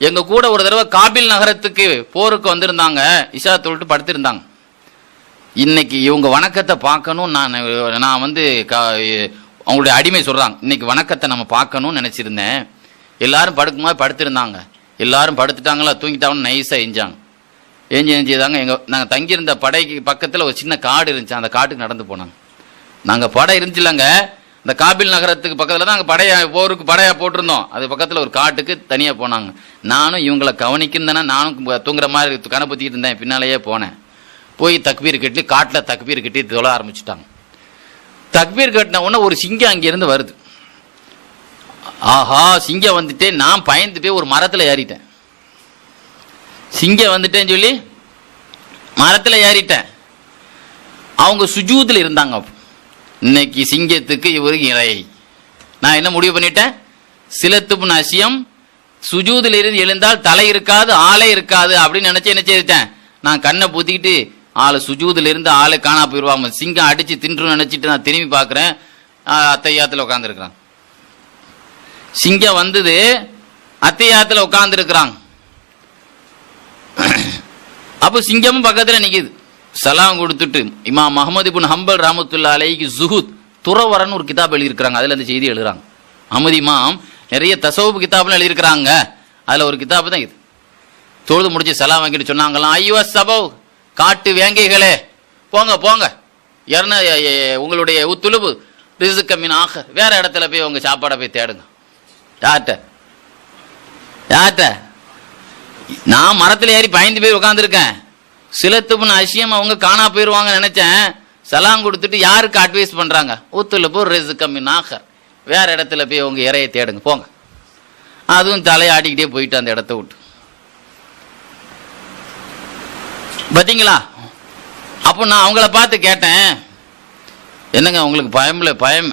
எங்க கூட ஒரு தடவை காபில் நகரத்துக்கு போருக்கு வந்திருந்தாங்க, இஷா தொழுட்டு படுத்திருந்தாங்க. இன்னைக்கு இவங்க வணக்கத்தை பார்க்கணும், நான் அவங்களுடைய அடிமை சொல்றாங்க, இன்னைக்கு வணக்கத்தை நம்ம பார்க்கணும்னு நினைச்சிருந்தேன். எல்லாரும் படுக்கும்போது படுத்திருந்தாங்க, எல்லாரும் படுத்துட்டாங்களா, தூங்கிட்டாங்கன்னு நைஸா எஞ்சாங்க. செய்தாங்க. நாங்கள் தங்கியிருந்த படைக்கு பக்கத்தில் ஒரு சின்ன காடு இருந்துச்சு, அந்த காட்டுக்கு நடந்து போனாங்க. நாங்கள் படை இருந்துச்சுலங்க, இந்த காபில் நகரத்துக்கு பக்கத்தில் தான் போருக்கு படையா போட்டிருந்தோம், அது பக்கத்தில் ஒரு காட்டுக்கு தனியாக போனாங்க. நானும் இவங்களை கவனிக்கிறேன்னா, நானும் தூங்குற மாதிரி கணப்பத்திக்கிட்டு இருந்தேன், பின்னாலேயே போனேன். போய் தக்பீர் கட்டி காட்டில் தக்பீர் கட்டி தொழ ஆரம்பிச்சுட்டாங்க. தக்பீர் கட்டின உடனே ஒரு சிங்கம் அங்கிருந்து வருது. ஆஹா சிங்கம் வந்துட்டே, நான் பயந்து போய் ஒரு மரத்துல ஏறிட்டேன். சிங்கம் வந்துட்டேன்னு சொல்லி மரத்துல ஏறிட்டேன். அவங்க சுஜூதுல இருந்தாங்க. இன்னைக்கு சிங்கத்துக்கு இவரு இறை. நான் என்ன முடிவு பண்ணிட்டேன், சிலத்துப்பு நசியம் சுஜூதுல இருந்து எழுந்தால் தலை இருக்காது ஆளே இருக்காது அப்படின்னு நினைச்சு என்ன செய்துட்டேன், நான் கண்ணை பூத்திக்கிட்டு ஆளை சுஜூதுல இருந்து ஆளை காணா போயிடுவாங்க, சிங்கம் அடிச்சு தின்று நினைச்சிட்டு நான் திரும்பி பார்க்குறேன், அத்தையாத்துல உட்காந்துருக்கிறான். சிங்கம் வந்தது, அத்தையாத்துல உட்கார்ந்து இருக்கிறாங்க. அப்போ சிங்கமும் பக்கத்துல நிக்குது. சலாம் கொடுத்துட்டு இமாம் முஹம்மது இப்னு ஹம்பல் ரஹ்மத்துல்லாஹி அலைஹி ஜுஹூத் துறவரன் ஒரு கிதாப் எழுதியிருக்கிறாங்க. அதுல அந்த செய்தி எழுதுறாங்க. அஹ்மது இமாம் நிறைய தசவுப் கிதாப்லாம் எழுதியிருக்கிறாங்க. அதுல ஒரு கிதாப் தான் இது. தொழுது முடிச்சு சலாம் வாங்கிட்டு சொன்னாங்களாம், ஐயோ சபவ், காட்டு வேங்கைகளே, போங்க போங்க, உங்களுடைய உத்துலுபு ரிஸ்க மின் ஆகர், வேற இடத்துல போய் உங்க சாப்பாடை போய் தேடுங்க. யார்கிட்ட? நான் மரத்துல ஏறி பயந்து போய் உட்காந்துருக்கேன். சிலத்துப்புன்னு அசியம் அவங்க காணா போயிடுவாங்க நினைச்சேன். சலாம் கொடுத்துட்டு யாருக்கு அட்வைஸ் பண்றாங்க, உத்துலுபு ரிஸ்க மின் ஆகர், வேற இடத்துல போய் உங்க இறையை தேடுங்க போங்க. அதுவும் தலையாடிக்கிட்டே போயிட்டு அந்த இடத்த விட்டு. பார்த்தீங்களா? அப்போ நான் அவங்கள பார்த்து கேட்டேன், என்னங்க உங்களுக்கு பயம்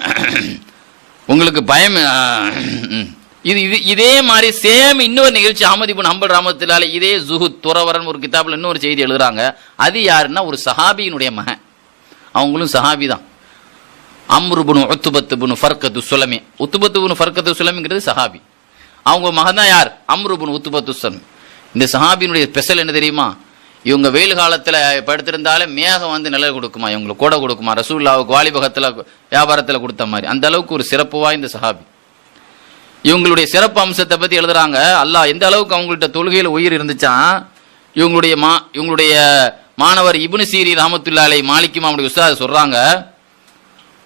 உங்களுக்கு பயம்? இதே மாதிரி சேம் இன்னொரு நிகழ்ச்சி அஹ்மது இப்னு ஹம்பல் ரஹ்மத்துல்லாஹி இதே ஜுஹூத் துறவரன் ஒரு கிதாப்ல இன்னொரு செய்தி எழுதுறாங்க. அது யாருன்னா ஒரு சஹாபியினுடைய மகன். அவங்களும் சஹாபி தான். அம்ரு இப்னு உத்பத் இப்னு ஃபர்கத்து சுலமி. உத்பத் இப்னு ஃபர்கத்து சுலமிங்கிறது சஹாபி. அவங்க மகன் தான் யார்? அம்ரு இப்னு உத்பத் சுலமி. இந்த சஹாபியினுடைய ஸ்பெஷல் என்ன தெரியுமா? இவங்க வெயில் காலத்தில் படுத்திருந்தாலே மேகம் வந்து நிழல் கொடுக்குமா, இவங்களுக்கு கூட கொடுக்குமா, ரசூலுல்லாஹ்வுக்கு வாலிபகத்தில் வியாபாரத்தில் கொடுத்த மாதிரி. அந்த அளவுக்கு ஒரு சிறப்பு வாய்ந்த சஹாபி. இவங்களுடைய சிறப்பு அம்சத்தை பற்றி எழுதுறாங்க. அல்லாஹ் எந்த அளவுக்கு அவங்கள்ட்ட தொழுகையில் உயிர் இருந்துச்சான். இவங்களுடைய மாணவர் இப்னு சீரி ரஹ்மத்துல்லாஹி அலைஹி மாலிக் இமாமுடைய உஸ்தாத் சொல்றாங்க,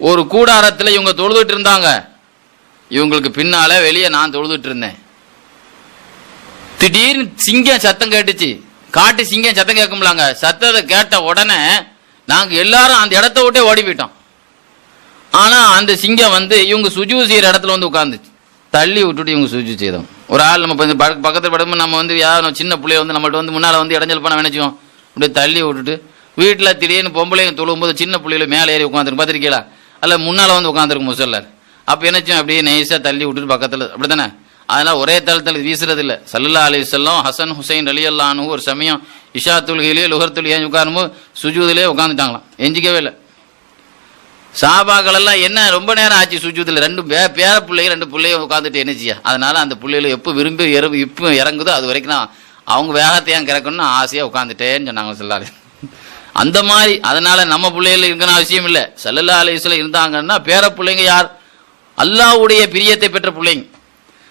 ஒரு கூடாரத்தில் இவங்க தொழுதுட்டு இருந்தாங்க. இவங்களுக்கு பின்னால வெளியே நான் தொழுதுட்டு இருந்தேன். திடீர்னு சிங்கம் சத்தம் கேட்டுச்சு. காட்டு சிங்கம் சத்தம் கேட்கும்லாங்க. சத்தத்தை கேட்ட உடனே நாங்க எல்லாரும் அந்த இடத்த விட்டே ஓடி போயிட்டோம். ஆனா அந்த சிங்கம் வந்து இவங்க சுஜூ செய்யற இடத்துல வந்து உட்காந்துச்சு. தள்ளி விட்டுட்டு இவங்க சுஜூ செய்தோம். ஒரு ஆள் நம்ம பக்கத்தில் படும்போது நம்ம வந்து யாரும் சின்ன பிள்ளைய வந்து நம்மள்ட்ட வந்து முன்னால வந்து இடைஞ்சல் பண்ண நினைச்சோம். அப்படியே தள்ளி விட்டுட்டு வீட்டில் திடீர்னு பொம்பளையும் தொழும்போது சின்ன பிள்ளையில மேலே ஏறி உட்காந்துருக்கு பார்த்துருக்கீங்களா? அல்ல முன்னால வந்து உட்காந்துருக்கும் முசல்லர். அப்போ என்னச்சும் அப்படியே நைஸா தள்ளி விட்டுட்டு பக்கத்தில் அப்படித்தானே. அதனால ஒரே தளத்தில் வீசுறது இல்லை. ஸல்லல்லாஹு அலைஹி வஸல்லம் ஹசன் ஹுசைன் ரலியல்லாஹு அன்ஹு ஒரு சமயம் இஷா தொழுகையிலேயே லுஹர் தொழுகையே உட்காரும்போது சுஜூதிலே உட்காந்துட்டாங்களாம், எஞ்சிக்கவே இல்லை. சாபாக்கள் எல்லாம் என்ன ரொம்ப நேரம் ஆச்சு சுஜூதில், ரெண்டு பேர பிள்ளைங்க 2 பிள்ளையும் உட்காந்துட்டு என்னச்சியா. அதனால அந்த பிள்ளைகளை எப்போ விரும்பி இப்போ இறங்குதோ அது வரைக்கும் நான் அவங்க வேகத்தையும் கிறக்கணும்னு ஆசையாக உட்காந்துட்டேன்னு சொன்னாங்க ஸல்லல்லாஹு அலைஹி வஸல்லம். அந்த மாதிரி அதனால நம்ம பிள்ளைகள் இருக்கணும் அவசியம் இல்லை. ஸல்லல்லாஹு அலைஹி வஸல்லம் இருந்தாங்கன்னா பேர பிள்ளைங்க யார்? அல்லாஹ்வுடைய பிரியத்தை பெற்ற பிள்ளைங்க.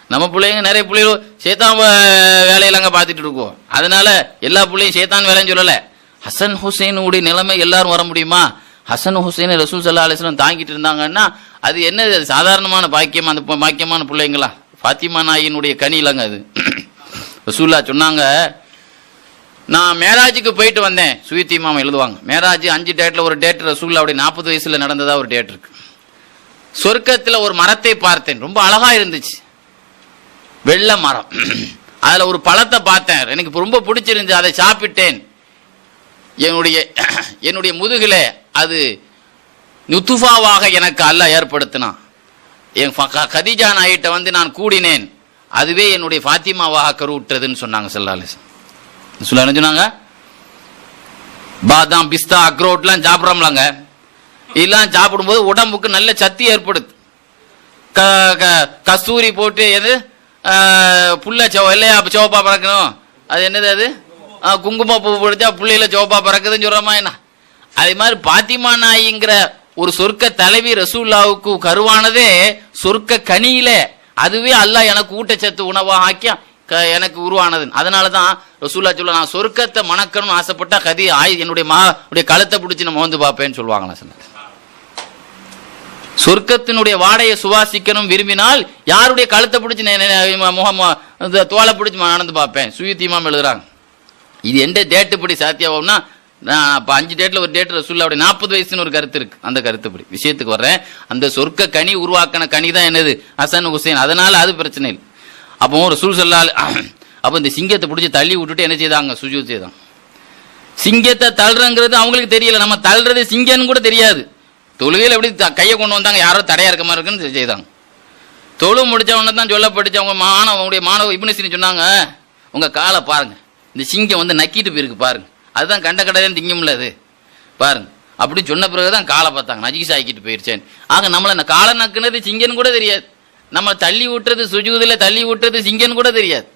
நம்ம பிள்ளைங்க நிறைய பிள்ளைகள் சேத்தான் வேலையெல்லாங்க பார்த்துட்டு இருக்கோம். அதனால எல்லா பிள்ளையும் சேத்தான் வேலைன்னு சொல்லலை. ஹசன் ஹுசைனுடைய நிலைமை எல்லாரும் வர முடியுமா? ஹசன் ஹுசைனை ரசூல் ஸல்லல்லாஹு அலைஹி வஸல்லம் தாங்கிட்டு இருந்தாங்கன்னா அது என்ன சாதாரணமான பாக்கியமா? அந்த பாக்கியமான பிள்ளைங்களா? ஃபாத்திமா நாயினுடைய கனி இல்லைங்க அது. ரசூலுல்லாஹ் சொன்னாங்க, நான் மேராஜுக்கு போயிட்டு வந்தேன். சுயீத் இமாம் எழுதுவாங்க, மேராஜ் 5 டேட்ல ஒரு டேட் ரசூலுல்லாஹ்வுடைய 40 வயசுல நடந்ததா ஒரு டேட் இருக்கு. சொர்க்கத்தில் ஒரு மரத்தை பார்த்தேன், ரொம்ப அழகா இருந்துச்சு, வெள்ளை மரம். அதுல ஒரு பழத்தை பார்த்தேன், எனக்கு ரொம்ப பிடிச்சிருந்துச்சு, அதை சாப்பிட்டேன். என்னுடைய முதுகில அது நுத்துஃபாவாக எனக்கு அல்லாஹ் ஏற்படுத்தினான். என் கதீஜா நாயிட்ட வந்து நான் கூடினேன், அதுவே என்னுடைய ஃபாத்திமாவாக கருவுற்றதுன்னு சொன்னாங்க ஸல்லல்லாஹு அலைஹி வஸல்லம். என்ன சொன்னாங்க? பாதாம் பிஸ்தா அக்ரோட்லாம் சாப்பிட்றோம்லாங்க, இதெல்லாம் சாப்பிடும்போது உடம்புக்கு நல்ல சக்தி ஏற்படுது. கஸ்தூரி போட்டு எது புள்ள வெள்ளையா சிவப்பா பறக்கணும், அது என்னது அது குங்கும பூ பிடிச்சா புள்ளையில சிவப்பா பறக்குதுன்னு சொல்றோமா என்ன? அதே மாதிரி பாத்திமா நாயிங்கிற ஒரு சொர்க்க தலைவி ரசூலுல்லாஹ்வுக்கு கருவானதே சொர்க்க கனியில, அதுவே அல்லாஹ் எனக்கு ஊட்டச்சத்து உணவா ஆக்கி எனக்கு உருவானது. அதனாலதான் ரசூலுல்லாஹ் சொல்ல, நான் சொர்க்கத்தை மணக்கணும்னு ஆசைப்பட்டா என்னுடைய கழுத்தை பிடிச்சி நான் மோந்து பார்ப்பேன்னு சொல்லுவாங்களா. சொர்க்கத்தினுடைய வாடையை சுவாசிக்கணும் விரும்பினால் யாருடைய கழுத்தை பிடிச்சி தோலை பிடிச்சி நடந்து பார்ப்பேன். சுயீத் இமாம் எழுதுறாங்க. இது எந்த டேட்டு படி சாத்தியாகும்னா நான் அப்போ 5 டேட்டில் ஒரு டேட் ரசூலுல்லாஹ்வுடைய 40 வயசுன்னு ஒரு கருத்து இருக்கு. அந்த கருத்துப்படி விஷயத்துக்கு வர்றேன். அந்த சொர்க்க கனி உருவாக்கின கனி தான் என்னது? ஹசன் ஹுசைன். அதனால அது பிரச்சனை இல்லை. அப்போ ரசூல் ஸல்லல்லாஹு அப்போ இந்த சிங்கத்தை பிடிச்சி தள்ளி விட்டுட்டு என்ன செய்தாங்க? சுஜூத் செய்தாங்க. சிங்கத்தை தள்ளுறங்கிறது அவங்களுக்கு தெரியல. நம்ம தள்ளுறது சிங்கன்னு கூட தெரியாது. தொழுகையில் எப்படி கையை கொண்டு வந்தாங்க, யாரோ தடையா இருக்க மாதிரி இருக்குன்னு செய்தாங்க. தொழு முடிச்சவன தான் சொல்லப்பட்டுச்சு. அவங்களுடைய மாணவ இப்னு சீரின் சொன்னாங்க, உங்க காலை பாருங்க, இந்த சிங்கம் வந்து நக்கிட்டு போயிருக்கு பாருங்க, அதுதான் கண்ட கடையில திங்கும்ல அது பாருங்க அப்படின்னு சொன்ன பிறகுதான் காலை பார்த்தாங்க, நஜீஸ் ஆக்கிட்டு போயிருச்சேன். ஆக நம்மள இந்த காலை நக்குனது சிங்கன்னு கூட தெரியாது. நம்ம தள்ளி விட்டுறது சுஜூதுல தள்ளி விட்டுறது சிங்கன்னு கூட தெரியாது.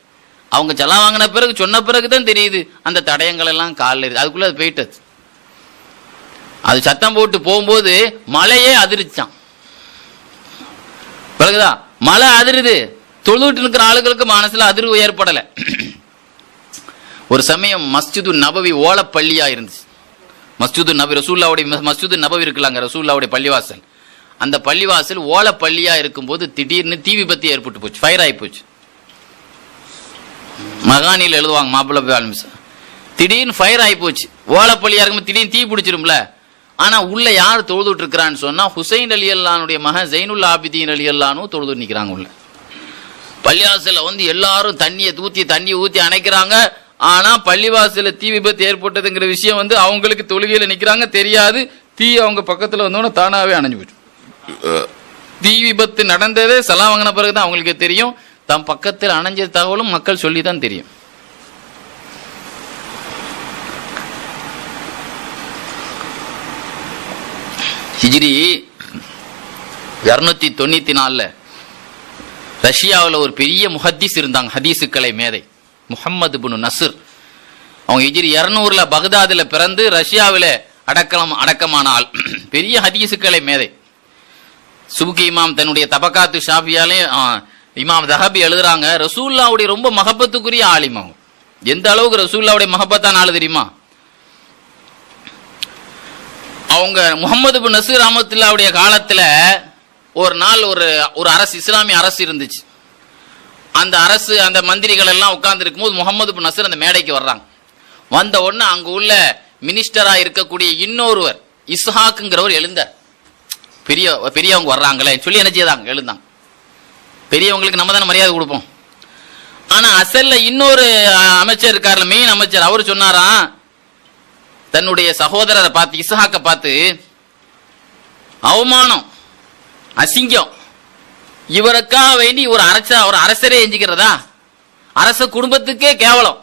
அவங்க செலா வாங்கின பிறகு சொன்ன பிறகுதான் தெரியுது அந்த தடயங்கள் எல்லாம் காலில் இருக்கு. அதுக்குள்ள அது போயிட்டது. அது சத்தம் போட்டு போகும்போது மலையே அதிர்ச்சான். பிறகுதா மலை அதிருது, தொழுவிட்டு இருக்கிற ஆளுகளுக்கு மனசுல அதிர்வு ஏற்படல. ஒரு சமயம் மஸ்ஜிது நபவி ஓலப்பள்ளியா இருந்துச்சு. மஸ்ஜிது நபி ரசூலுல்லாஹ்வுடைய மஸ்ஜிது நபவி இருக்கலாங்க, ரசூலுல்லாஹ்வுடைய பள்ளிவாசல். அந்த பள்ளிவாசல் ஓலப்பள்ளியா இருக்கும்போது திடீர்னு தீ விபத்து ஏற்பட்டு போச்சு, ஃபயர் ஆகி போச்சு. மகானியில் எழுதுவாங்க மாப்பிள்ள, திடீர்னு ஃபயர் ஆகி போச்சு. ஓலப்பள்ளியா இருக்கும்போது திடீர்னு தீ பிடிச்சிரும்ல. ஆனா உள்ள யார் தொழுதுட்டு இருக்கிறான்னு சொன்னா ஹுசைன் ரலியல்லாஹுடைய மகன் ஜைனுல் ஆபிதீன் ரலியல்லாஹு தொழுது நிக்கிறாங்க உள்ள. பள்ளிவாசல்ல வந்து எல்லாரும் தண்ணியை ஊத்தி அணைக்கிறாங்க. ஆனா பள்ளிவாசல்ல தீ விபத்து ஏற்பட்டதுங்கிற விஷயம் வந்து அவங்களுக்கு தொழுகையில நிக்கிறாங்க தெரியாது. தீ அவங்க பக்கத்துல வந்தோன்னு தானாவே அணைஞ்சு போச்சு. தீ விபத்து நடந்ததே சலாம் வாங்கின பிறகுதான் அவங்களுக்கு தெரியும். தம் பக்கத்தில் அணைஞ்ச தகவலும் மக்கள் சொல்லிதான் தெரியும். ஹிஜ்ரி 294 ரஷ்யாவில் ஒரு பெரிய முஹத்திஸ் இருந்தாங்க, ஹதீசுக்கலை மேதை, முஹம்மது இப்னு நஸ்ர். அவங்க ஹிஜ்ரி 200 பக்தாதில் பிறந்து ரஷ்யாவில் அடக்கமான ஆள், பெரிய ஹதீசுக்கலை மேதை. சுபுகி இமாம் தன்னுடைய தபகாத்து ஷாஃபியாலே இமாம் தஹபி எழுதுறாங்க, ரசூலுல்லாஹ்வுடைய ரொம்ப மஹப்பத்துக்குரிய ஆலிம். எந்த அளவுக்கு ரசூலுல்லாஹ்வுடைய மஹப்பத்தான ஆளு தெரியுமா? அவங்க முஹம்மது இப்னு நஸ்ர் ரஹ்மத்துல்லாஹ்வுடைய காலத்துல ஒரு நாள் ஒரு அரசு, இஸ்லாமிய அரசு இருந்துச்சு. அந்த அரசு அந்த மந்திரிகள் எல்லாம் உட்கார்ந்து இருக்கும்போது முஹம்மது இப்னு நஸ்ர் அந்த மேடைக்கு வர்றாங்க. வந்த உடனே அங்க உள்ள மினிஸ்டரா இருக்கக்கூடிய இன்னொருவர் இஸ்ஹாக்குங்கிறவர் எழுந்தார். பெரியவங்க வர்றாங்களே சொல்லி என்ன செய்தாங்க? எழுந்தாங்க. பெரியவங்களுக்கு நம்ம தானே மரியாதை கொடுப்போம். ஆனா அசல்ல இன்னொரு அமைச்சர் இருக்காருல, மெயின் அமைச்சர், அவரு சொன்னாராம் தன்னுடைய சகோதரரை பார்த்து, இஸ்ஹாக்க பார்த்து, அவமானம், அசிங்கம், இவருக்காக வேண்டி ஒரு அரசரே எஞ்சிக்கிறதா? அரச குடும்பத்துக்கே கேவலம்.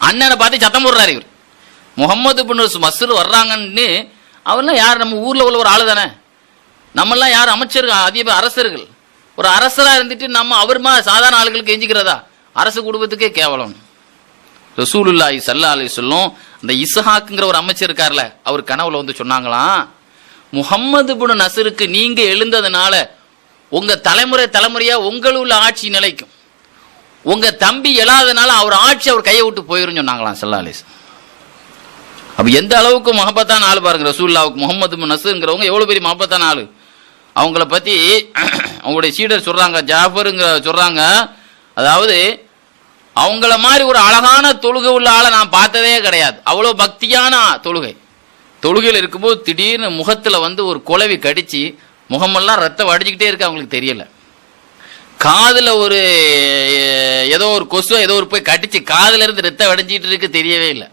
அண்ணனை பார்த்து சத்தம் போடுறாரு இவர். முஹம்மது இப்னு நஸ்ர் வர்றாங்கன்னு, அவர்லாம் யார்? நம்ம ஊர்ல உள்ள ஒரு ஆளு தானே. நம்மெல்லாம் யார்? அமைச்சர்கள், அதிபர், அரசர்கள். ஒரு அரசரா இருந்துட்டு நம்ம அவர்மா சாதாரண ஆளுகளுக்கு எஞ்சிக்கிறதா? அரசு குடும்பத்துக்கே கேவலம். ரசூலுல்லாஹி ஸல்லல்லாஹு அலைஹி வஸல்லம் அந்த இஸ்ஹாக்குங்கிற ஒரு அமைச்சர் இருக்கார்ல, அவர் கனவுல வந்து சொன்னாங்களாம், முஹம்மது இப்னு நஸ்ருக்கு நீங்க எழுந்ததுனால உங்க தலைமுறையா உங்களுள்ள ஆட்சி நிலைக்கும். உங்க தம்பி எழாதனால அவர் ஆட்சி அவர் கையை விட்டு போயிரும் சொன்னாங்களாம் ஸல்லல்லாஹு அலைஹி வஸல்லம். அப்ப எந்த அளவுக்கு மஹப்பத்தான ஆளு பாருங்க ரசூலுல்லாஹ்வுக்கு. முஹம்மது இப்னு நஸ்ருங்கிறவங்க எவ்வளவு பெரிய மஹப்பத்தான ஆளு. அவங்கள பத்தி அவங்களுடைய சீடர் சொல்றாங்க, ஜாஃபருங்கிற சொல்றாங்க, அதாவது அவங்கள மாதிரி ஒரு அழகான தொழுகை உள்ள ஆளை நான் பார்த்ததே கிடையாது. அவ்வளவு பக்தியான தொழுகையில் இருக்கும்போது திடீர்னு முகத்துல வந்து ஒரு குளவி கடிச்சு முகமெல்லாம் ரத்தம் வடிச்சுக்கிட்டே இருக்கு, அவங்களுக்கு தெரியல. காதுல ஏதோ ஒரு கொசு ஏதோ ஒரு போய் கடிச்சு காதுல இருந்து ரத்தம் வடிஞ்சிட்டு இருக்கு, தெரியவே இல்லை.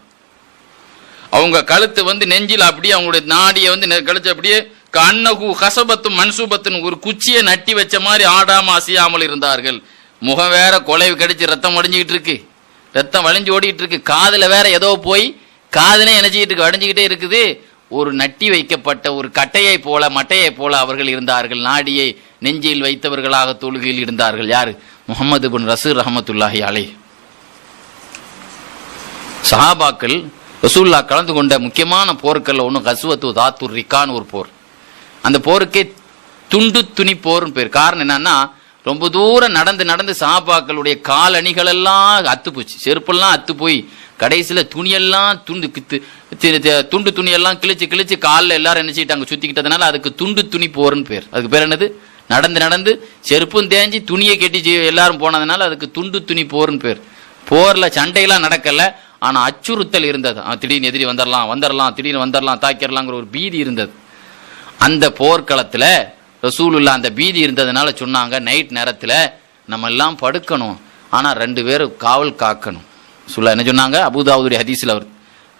அவங்க கழுத்து வந்து நெஞ்சில் அப்படியே அவங்களுடைய நாடியை வந்து கழிச்சு அப்படியே கண்ணகு கசபத்தும் மன்சூபத்துன்னு ஒரு குச்சியை நட்டி வச்ச மாதிரி ஆடாம அசையாமல் இருந்தார்கள். முகம் வேற கொலைவு கடிச்சு ரத்தம் வடிஞ்சுக்கிட்டு இருக்கு, ரத்தம் வழிஞ்சு ஓடிட்டு இருக்கு. காதுல வேற ஏதோ போய் காதுனே நினைச்சிட்டு இருக்கு, வடிஞ்சுக்கிட்டே இருக்குது. ஒரு நட்டி வைக்கப்பட்ட ஒரு கட்டையை போல மட்டையை போல அவர்கள் இருந்தார்கள். நாடியை நெஞ்சில் வைத்தவர்களாக தொழுகையில் இருந்தார்கள். யாரு? முஹம்மது இப்னு நஸ்ர் ரஹ்மத்துல்லாஹி அலைஹி. சஹாபாக்கள் ரசூலுல்லாஹ் கலந்து கொண்ட முக்கியமான போர்க்கள்ல ஒன்று கஸ்வத்து தாத்துர் ரிகான் ஒரு போர். அந்த போருக்கே துண்டு துணி போர்னு பேர். காரணம் என்னன்னா, ரொம்ப தூரம் நடந்து சஹாபாக்களுடைய காலணிகள் எல்லாம் அத்து போச்சு, செருப்பெல்லாம் அத்து போய் கடைசியில துணியெல்லாம் துண்டு துணியெல்லாம் கிழிச்சு காலில் எல்லாரும் என்ன செய்யிட்டாங்க, சுத்திக்கிட்டதுனால அதுக்கு துண்டு துணி போர்னு பேர். அதுக்கு பேர் என்னது? நடந்து செருப்பும் தேஞ்சி துணியை கட்டி எல்லாரும் போனதுனால அதுக்கு துண்டு துணி போர்னு பேர். போர்ல சண்டையெல்லாம் நடக்கல, ஆனால் அச்சுறுத்தல் இருந்தது. திடீர்னு எதிரி வந்துடலாம் திடீர்னு வந்துடலாம் தாக்கிடலாங்கிற ஒரு பீதி இருந்தது. அந்த போர்க்களத்தில் ரசூலுல்லாஹ் அந்த பீதி இருந்ததுனால சொன்னாங்க, நைட் நேரத்தில் நம்ம எல்லாம் படுக்கணும், ஆனால் 2 பேர் காவல் காக்கணும். சொல்ல என்ன சொன்னாங்க? அபூதாவுடைய ஹதீஸில் வருது,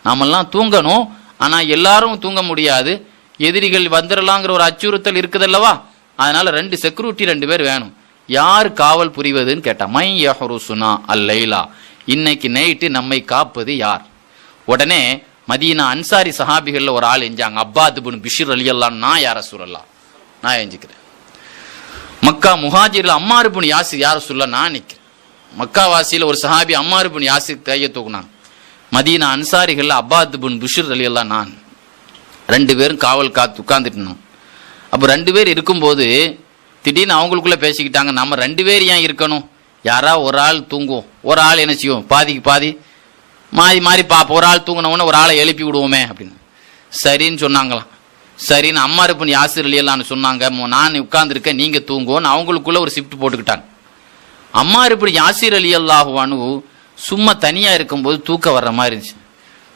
நாமெல்லாம் தூங்கணும், ஆனால் எல்லாரும் தூங்க முடியாது, எதிரிகள் வந்துடலாங்கிற ஒரு அச்சுறுத்தல் இருக்குதல்லவா, அதனால 2 செக்யூரிட்டி 2 பேர் வேணும். யார் காவல் புரிவதுன்னு கேட்டா, மை யஹ்ருசுனா அல்லைலா, இன்னைக்கு நைட்டு நம்மை காப்பது யார்? உடனே மதீனா அன்சாரி சஹாபிகள்ல ஒரு ஆள் எஞ்சாங்க, அப்பாத் இப்னு பிஷ்ர் ரலியல்லாஹு அன்ஹு, நான் யா ரசூலல்லாஹ் நான் எஞ்சிக்கிறேன். மக்கா முஹாஜிர்ல அம்மார் இப்னு யாசிர் யா ரசூலல்லாஹ் நான் நிற்கிறேன். மக்கா வாசியில ஒரு சஹாபி அம்மார் இப்னு யாசிர் கையை தூக்குனாங்க. மதீனா அன்சாரிகள்ல அப்பாத் இப்னு பிஷ்ர் ரலியல்லாஹு அன்ஹு, நான் 2 பேரும் காவல் காத்து உட்கார்ந்துட்டு. அப்போ 2 பேர் இருக்கும்போது திடீர்னு அவங்களுக்குள்ள பேசிக்கிட்டாங்க, நம்ம 2 பேர் ஏன் இருக்கணும், யாரா ஒரு ஆள் தூங்குவோம், ஒரு ஆள் என்ன செய்வோம், பாதிக்கு பாதி மாறி மாறி பார்ப்போம், ஒரு ஆள் தூங்கினவுடனே ஒரு ஆளை எழுப்பி விடுவோமே அப்படின்னு. சரின்னு சொன்னாங்களாம். சரின்னு அம்மார் இப்னு யாசிர் ரலியல்லாஹு சொன்னாங்க, நான் உட்கார்ந்துருக்கேன், நீங்கள் தூங்குவோன்னு அவங்களுக்குள்ள ஒரு ஷிஃப்ட் போட்டுக்கிட்டாங்க. அம்மார் இப்னு யாசிர் ரலியல்லாஹு அன்ஹு சும்மா தனியாக இருக்கும்போது தூக்கம் வர்ற மாதிரி இருந்துச்சு.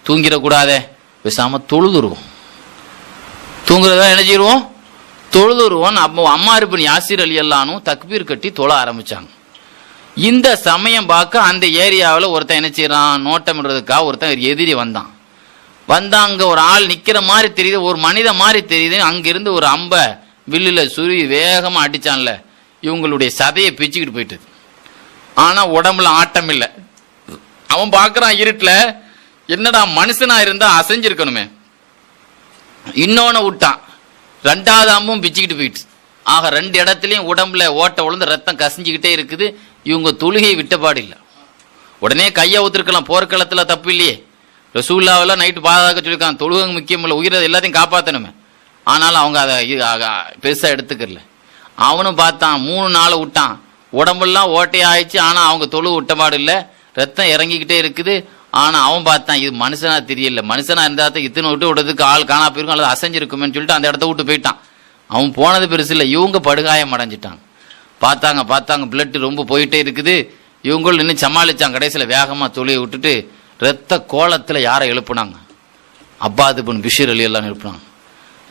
தூங்கிடக்கூடாதே, பேசாமல் தொழுதுருவோம், தூங்குறதா என்ன செய்வோம், தொழுதுருவோம். அப்போ அம்மார் இப்னு யாசிர் ரலியல்லாஹு அன்ஹு தக்பீர் கட்டி தொழ ஆரம்பிச்சாங்க. இந்த சமயம் பார்க்க அந்த ஏரியாவில் ஒருத்தன் என்ன செய்யறான், நோட்டமிடுறதுக்காக ஒருத்தன் எதிரி வந்தான். அங்க ஒரு ஆள் நிக்கிற மாதிரி தெரியுது, ஒரு மனித மாதிரி தெரியுது. அங்கிருந்து ஒரு அம்பை வில்லுல சுருவி வேகமா அடிச்சான்ல, இவங்களுடைய சதையை பிச்சுக்கிட்டு போயிட்டு. ஆனா உடம்புல ஆட்டம் இல்லை. அவன் பார்க்கறான் இருட்டுல, என்னடா மனுஷனா இருந்தா அசைஞ்சிருக்கணுமே, இன்னொன்னு விட்டான், 2வது அம்பும் பிச்சுக்கிட்டு போயிட்டு. ஆக 2 இடத்துலையும் உடம்புல ஓட்ட விழுந்து ரத்தம் கசிஞ்சுக்கிட்டே இருக்குது. இவங்க தொழுகையை விட்டபாடு இல்லை. உடனே கையை ஊத்திருக்கலாம், போர்க்களத்தில் தப்பு இல்லையே, ரசூலுல்லாஹ் நைட்டு பாதுகாக்க சொல்லியிருக்காங்க, தொழுகை முக்கியம் இல்லை, உயிரை எல்லாத்தையும் காப்பாற்றணுமே. ஆனாலும் அவங்க அதை பெருசாக எடுத்துக்கல. அவனும் பார்த்தான், 3 நாள் விட்டான், உடம்பெல்லாம் ஓட்டையாயிடுச்சு. ஆனால் அவங்க தொழுகை விட்டபாடு இல்லை, ரத்தம் இறங்கிக்கிட்டே இருக்குது. ஆனால் அவன் பார்த்தான், இது மனுஷனா தெரியல, மனுஷனா இருந்தால் தான் இத்தனை விட்டு விடுறதுக்கு ஆள் காணா போயிருக்கும் அல்லது அசைஞ்சிருக்குமேன்னு சொல்லிட்டு அந்த இடத்த விட்டு போயிட்டான். அவன் போனது பெருசு இல்லை, இவங்க படுகாயம் அடைஞ்சிட்டாங்க. பார்த்தாங்க பிளட் ரொம்ப போயிட்டே இருக்குது. இவங்களும் இன்னும் சமாளிச்சாங்க. கடைசியில் வேகமாக தொழிலை விட்டுட்டு ரத்த கோலத்தில் யாரை எழுப்புனாங்க, அப்பாத் இப்னு பிஷ்ர் ரலியல்லாஹு எழுப்புனாங்க.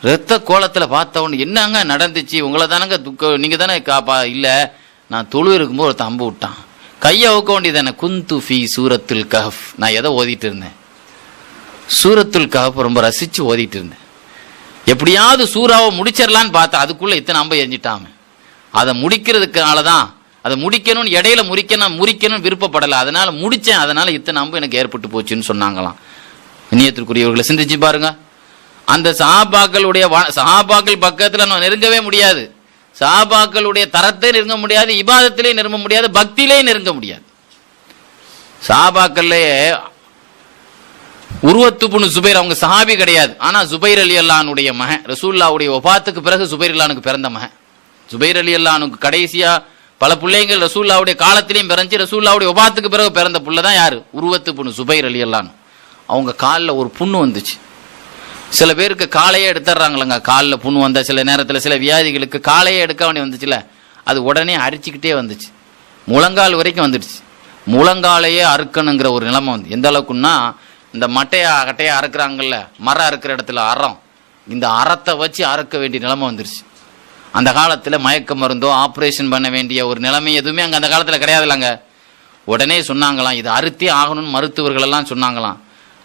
ரத்த கோலத்தில் பார்த்தவொன்னு, என்னங்க நடந்துச்சு, உங்களை தானங்க நீங்கள் தானே காப்பா, இல்லை நான் தொழு இருக்கும்போது ஒருத்தன் அம்பு விட்டான், கையை அவுக்க வேண்டியதானே, குந்து ஃபி சூரத்துல் கஹஃப், நான் எதை ஓதிட்டு இருந்தேன், சூரத்துல் கஹஃப் ரொம்ப ரசித்து ஓதிட்டு இருந்தேன். எப்படியாவது சூறாவை முடிச்சிடலான்னு பார்த்தா அதுக்குள்ள இத்தனை அம்பை எரிஞ்சிட்டாம. அதை முடிக்கிறதுக்கால தான், அதை முடிக்கணும்னு இடையில முறிக்கணும்னு விருப்பப்படலை, அதனால முடித்தேன், அதனால இத்தனை அம்பு எனக்கு ஏற்பட்டு போச்சுன்னு சொன்னாங்களாம். இனியத்திற்குரியவர்களை சிந்திச்சு பாருங்க. அந்த சஹாபாக்கள் பக்கத்தில் நம்ம நெருங்கவே முடியாது, சஹாபாக்களுடைய தரத்தை நெருங்க முடியாது, இபாதத்திலே நெருங்க முடியாது, பக்தியிலே நெருங்க முடியாது. சஹாபாக்கள்லேயே உருவத்து இப்னு ஜுபைர், அவங்க சஹாபி கிடையாது, ஆனா ஜுபைர் ரலியல்லாஹு அன்ஹுடைய மகன், ரசூலுல்லாஹ்வுடைய வஃபாத்துக்கு பிறகு ஜுபைர் ரலியல்லாஹு அன்ஹுக்கு பிறந்த மகன். ஜுபைர் ரலியல்லாஹு அன்ஹுக்கு கடைசியா பல பிள்ளைங்கள் ரசூலுல்லாஹ்வுடைய காலத்திலையும் பிறந்துச்சு, ரசூலுல்லாஹ்வுடைய வஃபாத்துக்கு பிறகு பிறந்த புள்ள தான் யாரு, உருவத்து இப்னு ஜுபைர் ரலியல்லாஹு அன்ஹு. அவங்க காலில் ஒரு புண்ணு வந்துச்சு. சில பேருக்கு காலையே எடுத்துடுறாங்களங்க, காலில் புண்ணு வந்த சில நேரத்தில் சில வியாதிகளுக்கு காலையே எடுக்க வேண்டி வந்துச்சுல, அது உடனே அரிச்சுக்கிட்டே வந்துச்சு, முழங்கால் வரைக்கும் வந்துடுச்சு. முழங்காலையே அறுக்கணுங்கிற ஒரு நிலைமை வந்து எந்த அளவுக்குன்னா, இந்த கட்டையை அறுக்கிறாங்கல்ல, மரம் அறுக்கிற இடத்துல அறம், இந்த அறத்தை வச்சு அறுக்க வேண்டிய நிலைமை வந்துருச்சு. அந்த காலத்தில் மயக்க மருந்தோ ஆப்ரேஷன் பண்ண வேண்டிய ஒரு நிலைமை எதுவுமே அங்கே அந்த காலத்தில் கிடையாதுல்லங்க. உடனே சொன்னாங்களாம், இது அறுத்தே ஆகணும்னு மருத்துவர்கள் எல்லாம் சொன்னாங்களாம்.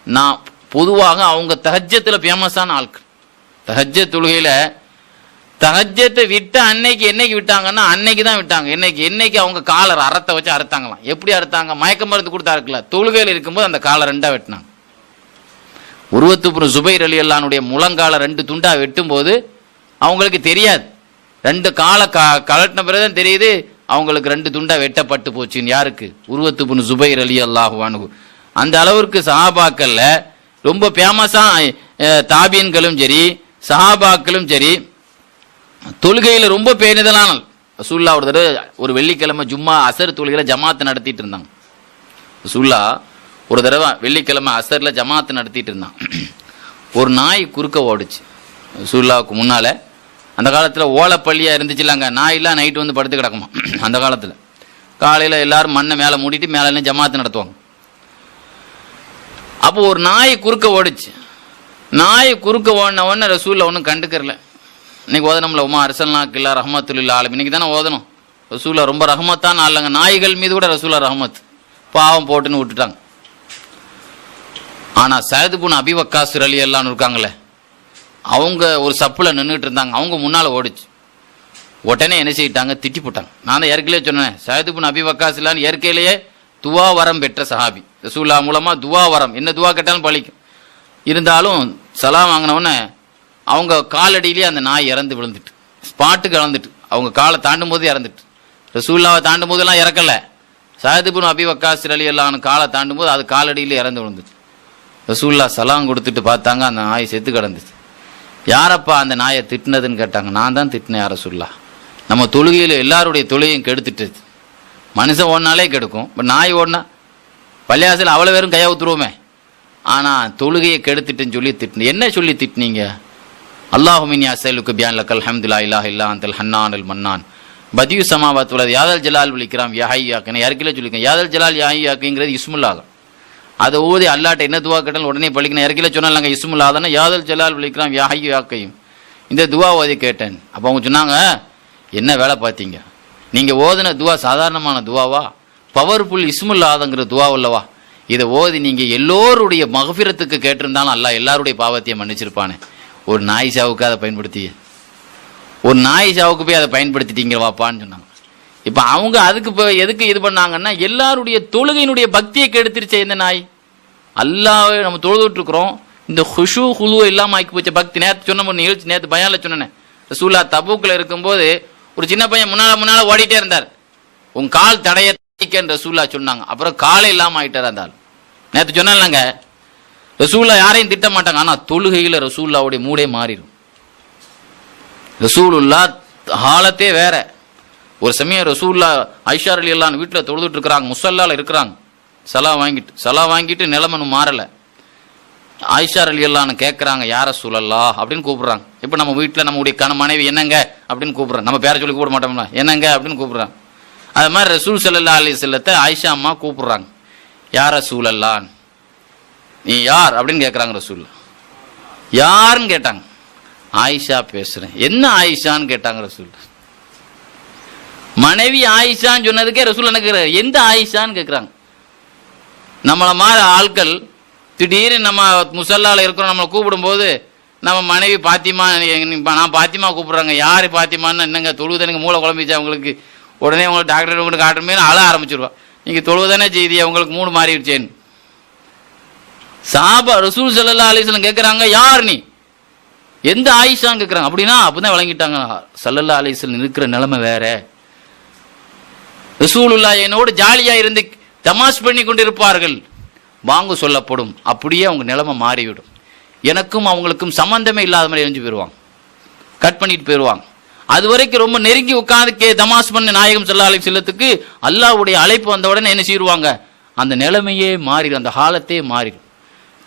நான் பொதுவாக அவங்க தஹஜ்ஜத்தில் ஃபேமஸான ஆட்கள், தஹஜ்ஜத் தொழுகையில் தஹஜ்ஜத்தை விட்ட என்னைக்கு விட்டாங்கன்னா அன்னைக்கு தான் விட்டாங்க. என்னைக்கு அவங்க காலர் அறத்தை வச்சு அறுத்தாங்களாம். எப்படி அறுத்தாங்க, மயக்க மருந்து கொடுத்தா இருக்குல்ல, தொழுகையில் இருக்கும்போது அந்த காலை 2 வெட்டினாங்க. உருவத்து இப்னு ஜுபைர் ரலியல்லாஹு அன்ஹுடைய முழங்கால 2 துண்டா வெட்டும் போது அவங்களுக்கு தெரியாது, 2 காலை கலட்டின பிறகுதான் தெரியுது அவங்களுக்கு 2 துண்டா வெட்டப்பட்டு போச்சுன்னு. யாருக்கு, உருவத்து இப்னு ஜுபைர் ரலியல்லாஹு அன்ஹு. அந்த அளவிற்கு சஹாபாக்கள்ல ரொம்ப ஃபேமஸா தாபீன்களும் சரி சஹாபாக்களும் சரி தொழுகையில ரொம்ப பேணிதலான. ரசூலுல்லாஹ் ஒரு தடவை ஒரு வெள்ளிக்கிழமை ஜும்மா அசர் தொழுகையில ஜமாத்து நடத்திட்டு இருந்தாங்க. ரசூலுல்லாஹ் ஒரு தடவை வெள்ளிக்கிழமை அசர்ல ஜமாத்து நடத்திட்டு இருந்தான். ஒரு நாய் குறுக்க ஓடுச்சு ரசூலுல்லாஹ்வுக்கு முன்னால. அந்த காலத்தில் ஓலைப்பள்ளியா இருந்துச்சுலாங்க, நாயெல்லாம் நைட்டு வந்து படுத்து கிடக்குமா. அந்த காலத்தில் காலையில் எல்லாரும் மண்ணை மேலே மூடிட்டு மேலே ஜமாத்து நடத்துவாங்க. அப்போ ஒரு நாய் குறுக்க ஓடிச்சு. நாய் குறுக்க ஓடின உடனே ரசூலில் ஒன்றும் கண்டுக்கறல. இன்னைக்கு ஓதனம்ல உமா அரசல்னாக்கில்லா ரஹமத்துல்லா ஆலம், இன்னைக்கு தானே ஓதணும். ரசூலா ரொம்ப ரஹமத்தான் ஆளுங்க. நாய்கள் மீது கூட ரசூலா ரஹமத், பாவம் போட்டுன்னு விட்டுட்டாங்க. ஆனால் சயது புன் அபி வக்காஸ் ரலியல்லாஹு இருக்காங்களே, அவங்க ஒரு சப்புல நின்றுட்டு இருந்தாங்க. அவங்க முன்னால் ஓடிச்சு. உடனே என்ன செய்யிட்டாங்க, திட்டி போட்டாங்க. நான் தான் ஏற்கனவே சொன்னேன், சயது புன் அபி வக்காஸ் இல்லான்னு இயற்கையிலேயே துவா வரம் பெற்ற சஹாபி. ரசூல்லா மூலமாக துவா வரம், என்ன துவா கேட்டாலும் பழிக்கும். இருந்தாலும் சலாம் வாங்கினவுடனே அவங்க காலடியிலேயே அந்த நாய் இறந்து விழுந்துட்டு, ஸ்பாட்டுக்கு இறந்துட்டு, அவங்க காலை தாண்டும் போது இறந்துட்டு. ரசூல்லாவை தாண்டும் போதெல்லாம் இறக்கல, சயது புன் அபி வக்காஸ் ரலியல்லாஹு காலை தாண்டும் போது அது காலடியிலே இறந்து விழுந்துச்சு. ரசூல்லா சலாம் கொடுத்துட்டு பார்த்தாங்க, அந்த நாய் செத்து கிடந்துச்சு. யாரப்பா அந்த நாயை திட்டினதுன்னு கேட்டாங்க. நான் தான் திட்டினேன் யார சொல்லா. நம்ம தொழுகையில் எல்லாருடைய தொழுகையும் கெடுத்துட்டு, மனுஷன் ஓடினாலே கெடுக்கும், இப்போ நாய் ஓடினா பள்ளியாசல் அவ்வளோ பேரும் கையை ஊத்துருவோமே. ஆனால் தொழுகையை கெடுத்துட்டுன்னு சொல்லி திட்டினேன். என்ன சொல்லி திட்டினீங்க? அல்லாஹுமின் அசலுக்கு பியான் லக்கல் ஹம்துல்லா இல்லாஹ் இல்லா அந்தல் ஹன்னான் அல் மன்னான் பதியு சமாவாத் உள்ளது யாதல் ஜலால் விழிக்கிறான் யாஹையாக்குன்னு யாருக்கிலே சொல்லியிருக்கேன். யாதல் ஜலால் யாஹையாக்குங்கிறது இஸ்முல்லாகும். அதை ஓதி அல்லாட்ட என்ன துவா கேட்டாலும் உடனே பழிக்கணும். இறக்கில சொன்னாங்க இஸ்முல்லாதானே யாதல் ஜலால் விழிக்கிறான் யாஹையாக்கையும். இந்த துவா ஓதி கேட்டேன். அப்போ அவங்க சொன்னாங்க, என்ன வேலை பார்த்தீங்க, நீங்கள் ஓதின துவா சாதாரணமான துவாவா, பவர்ஃபுல் இஸ்முல்லாதங்கிற துவா உள்ளவா. இதை ஓதி நீங்கள் எல்லோருடைய மகஃபிரத்துக்கு கேட்டிருந்தாலும் அல்லாஹ் எல்லாருடைய பாவத்தையும் மன்னிச்சிருப்பானே. ஒரு நாய் சாவுக்கு அதை பயன்படுத்தி, ஒரு நாய் சாவுக்கு போய் அதை பயன்படுத்திட்டீங்க வாப்பான்னு சொன்னாங்க. இப்போ அவங்க அதுக்கு இப்போ எதுக்கு இது பண்ணாங்கன்னா, எல்லாருடைய தொழுகையினுடைய பக்தியை கெடுத்துருச்சே இந்த நாய். அல்லாவே நம்ம தொழுதுட்ருக்குறோம், இந்த ஹுஷு ஹுலு இல்லாமல் ஆக்கி போச்ச பக்தி. நேற்று சொன்ன ஒரு நிகழ்ச்சி, நேற்று பயானில் சொன்னேன். ரசூலா தபூக்கில் இருக்கும்போது ஒரு சின்ன பையன் முன்னால் ஓடிட்டே இருந்தார். உன் கால் தடையன்னு ரசூலா சொன்னாங்க. அப்புறம் காலே இல்லாமல் ஆகிட்டார் அந்த ஆள். நேற்று சொன்னாங்க, ரசூலா யாரையும் திட்ட மாட்டாங்க, ஆனால் தொழுகையில் ரசூல்லாவுடைய மூடே மாறிடும். ரசூலுல்லா ஹாலத்தே வேற. ஒரு சமயம் ரசூல்லா ஐஷா ரலியல்லாஹு வீட்டில் தொழுதுட்டு இருக்கிறாங்க, முசல்லால இருக்கிறாங்க. சலா வாங்கிட்டு நிலைமனும் மாறலை. ஆயிஷா ரலியல்லாஹு கேட்குறாங்க, யார சூழல்லா அப்படின்னு கூப்பிடுறாங்க. இப்போ நம்ம வீட்டில் நம்முடைய மனைவி என்னங்க அப்படின்னு கூப்பிட்றாங்க. நம்ம பேரை சொல்லி கூப்பிட மாட்டோம்னா என்னங்க அப்படின்னு கூப்பிட்றாங்க. அது மாதிரி ரசூல் ஸல்லல்லாஹு அலைஹி வஸல்லத்தை ஆயிஷா அம்மா கூப்பிடுறாங்க, யார சூழல்லா, நீ யார் அப்படின்னு கேட்குறாங்க. ரசூல் யாருன்னு கேட்டாங்க. ஆயிஷா பேசுகிறேன். என்ன ஆயிஷான்னு கேட்டாங்க ரசூல். மனைவி ஆயிஷான்னு சொன்னதுக்கே ரசூல் என்ன கேட்குறாரு, எந்த ஆயிஷான்னு கேட்குறாங்க. நம்மளை மாதிரி ஆட்கள் திடீர்னு நம்ம முசல்லாவில் இருக்கிறோம், நம்மளை கூப்பிடும்போது நம்ம மனைவி பாத்திமா, நான் பாத்திமா கூப்பிட்றாங்க. யார் பாத்திமான்னு, என்னங்க தொழுவதனுக்கு மூளை குழம்பிச்சா உங்களுக்கு, உடனே உங்களுக்கு டாக்டர் உங்களுக்கு காட்டுமே அழ ஆரம்பிச்சிருவா. நீங்கள் தொழுவதானே செய்தியா, உங்களுக்கு மூணு மாறிடுச்சேன்னு. சாபா ரசூல் ஸல்லல்லாஹு அலைஹி வஸல்லம் கேட்குறாங்க, யார் நீ, எந்த ஆயிஷான்னு கேட்குறாங்க. அப்படின்னா அப்போதான் விளங்கிட்டாங்க ஸல்லல்லாஹு அலைஹி வஸல்லம் இருக்கிற நிலைமை வேற. ரசூலுல்லாஹ் என்னோடு ஜாலியாக இருந்து தமாஷ் பண்ணி கொண்டிருப்பார்கள், வாங்க சொல்லப்படும், அப்படியே அவங்க நிலைமை மாறிவிடும். எனக்கும் அவங்களுக்கும் சம்பந்தமே இல்லாத மாதிரி எரிஞ்சு போயிடுவாங்க, கட் பண்ணிட்டு போயிடுவாங்க. அது வரைக்கும் ரொம்ப நெருங்கி உட்காந்து தமாஷ் பண்ண நாயகம் ஸல்லல்லாஹு அலைஹி வஸல்லத்துக்கு அல்லாஹ்வுடைய அழைப்பு வந்த உடனே என்ன செய்வாங்க, அந்த நிலைமையே மாறிடும், அந்த ஹாலத்தே மாறிடும்.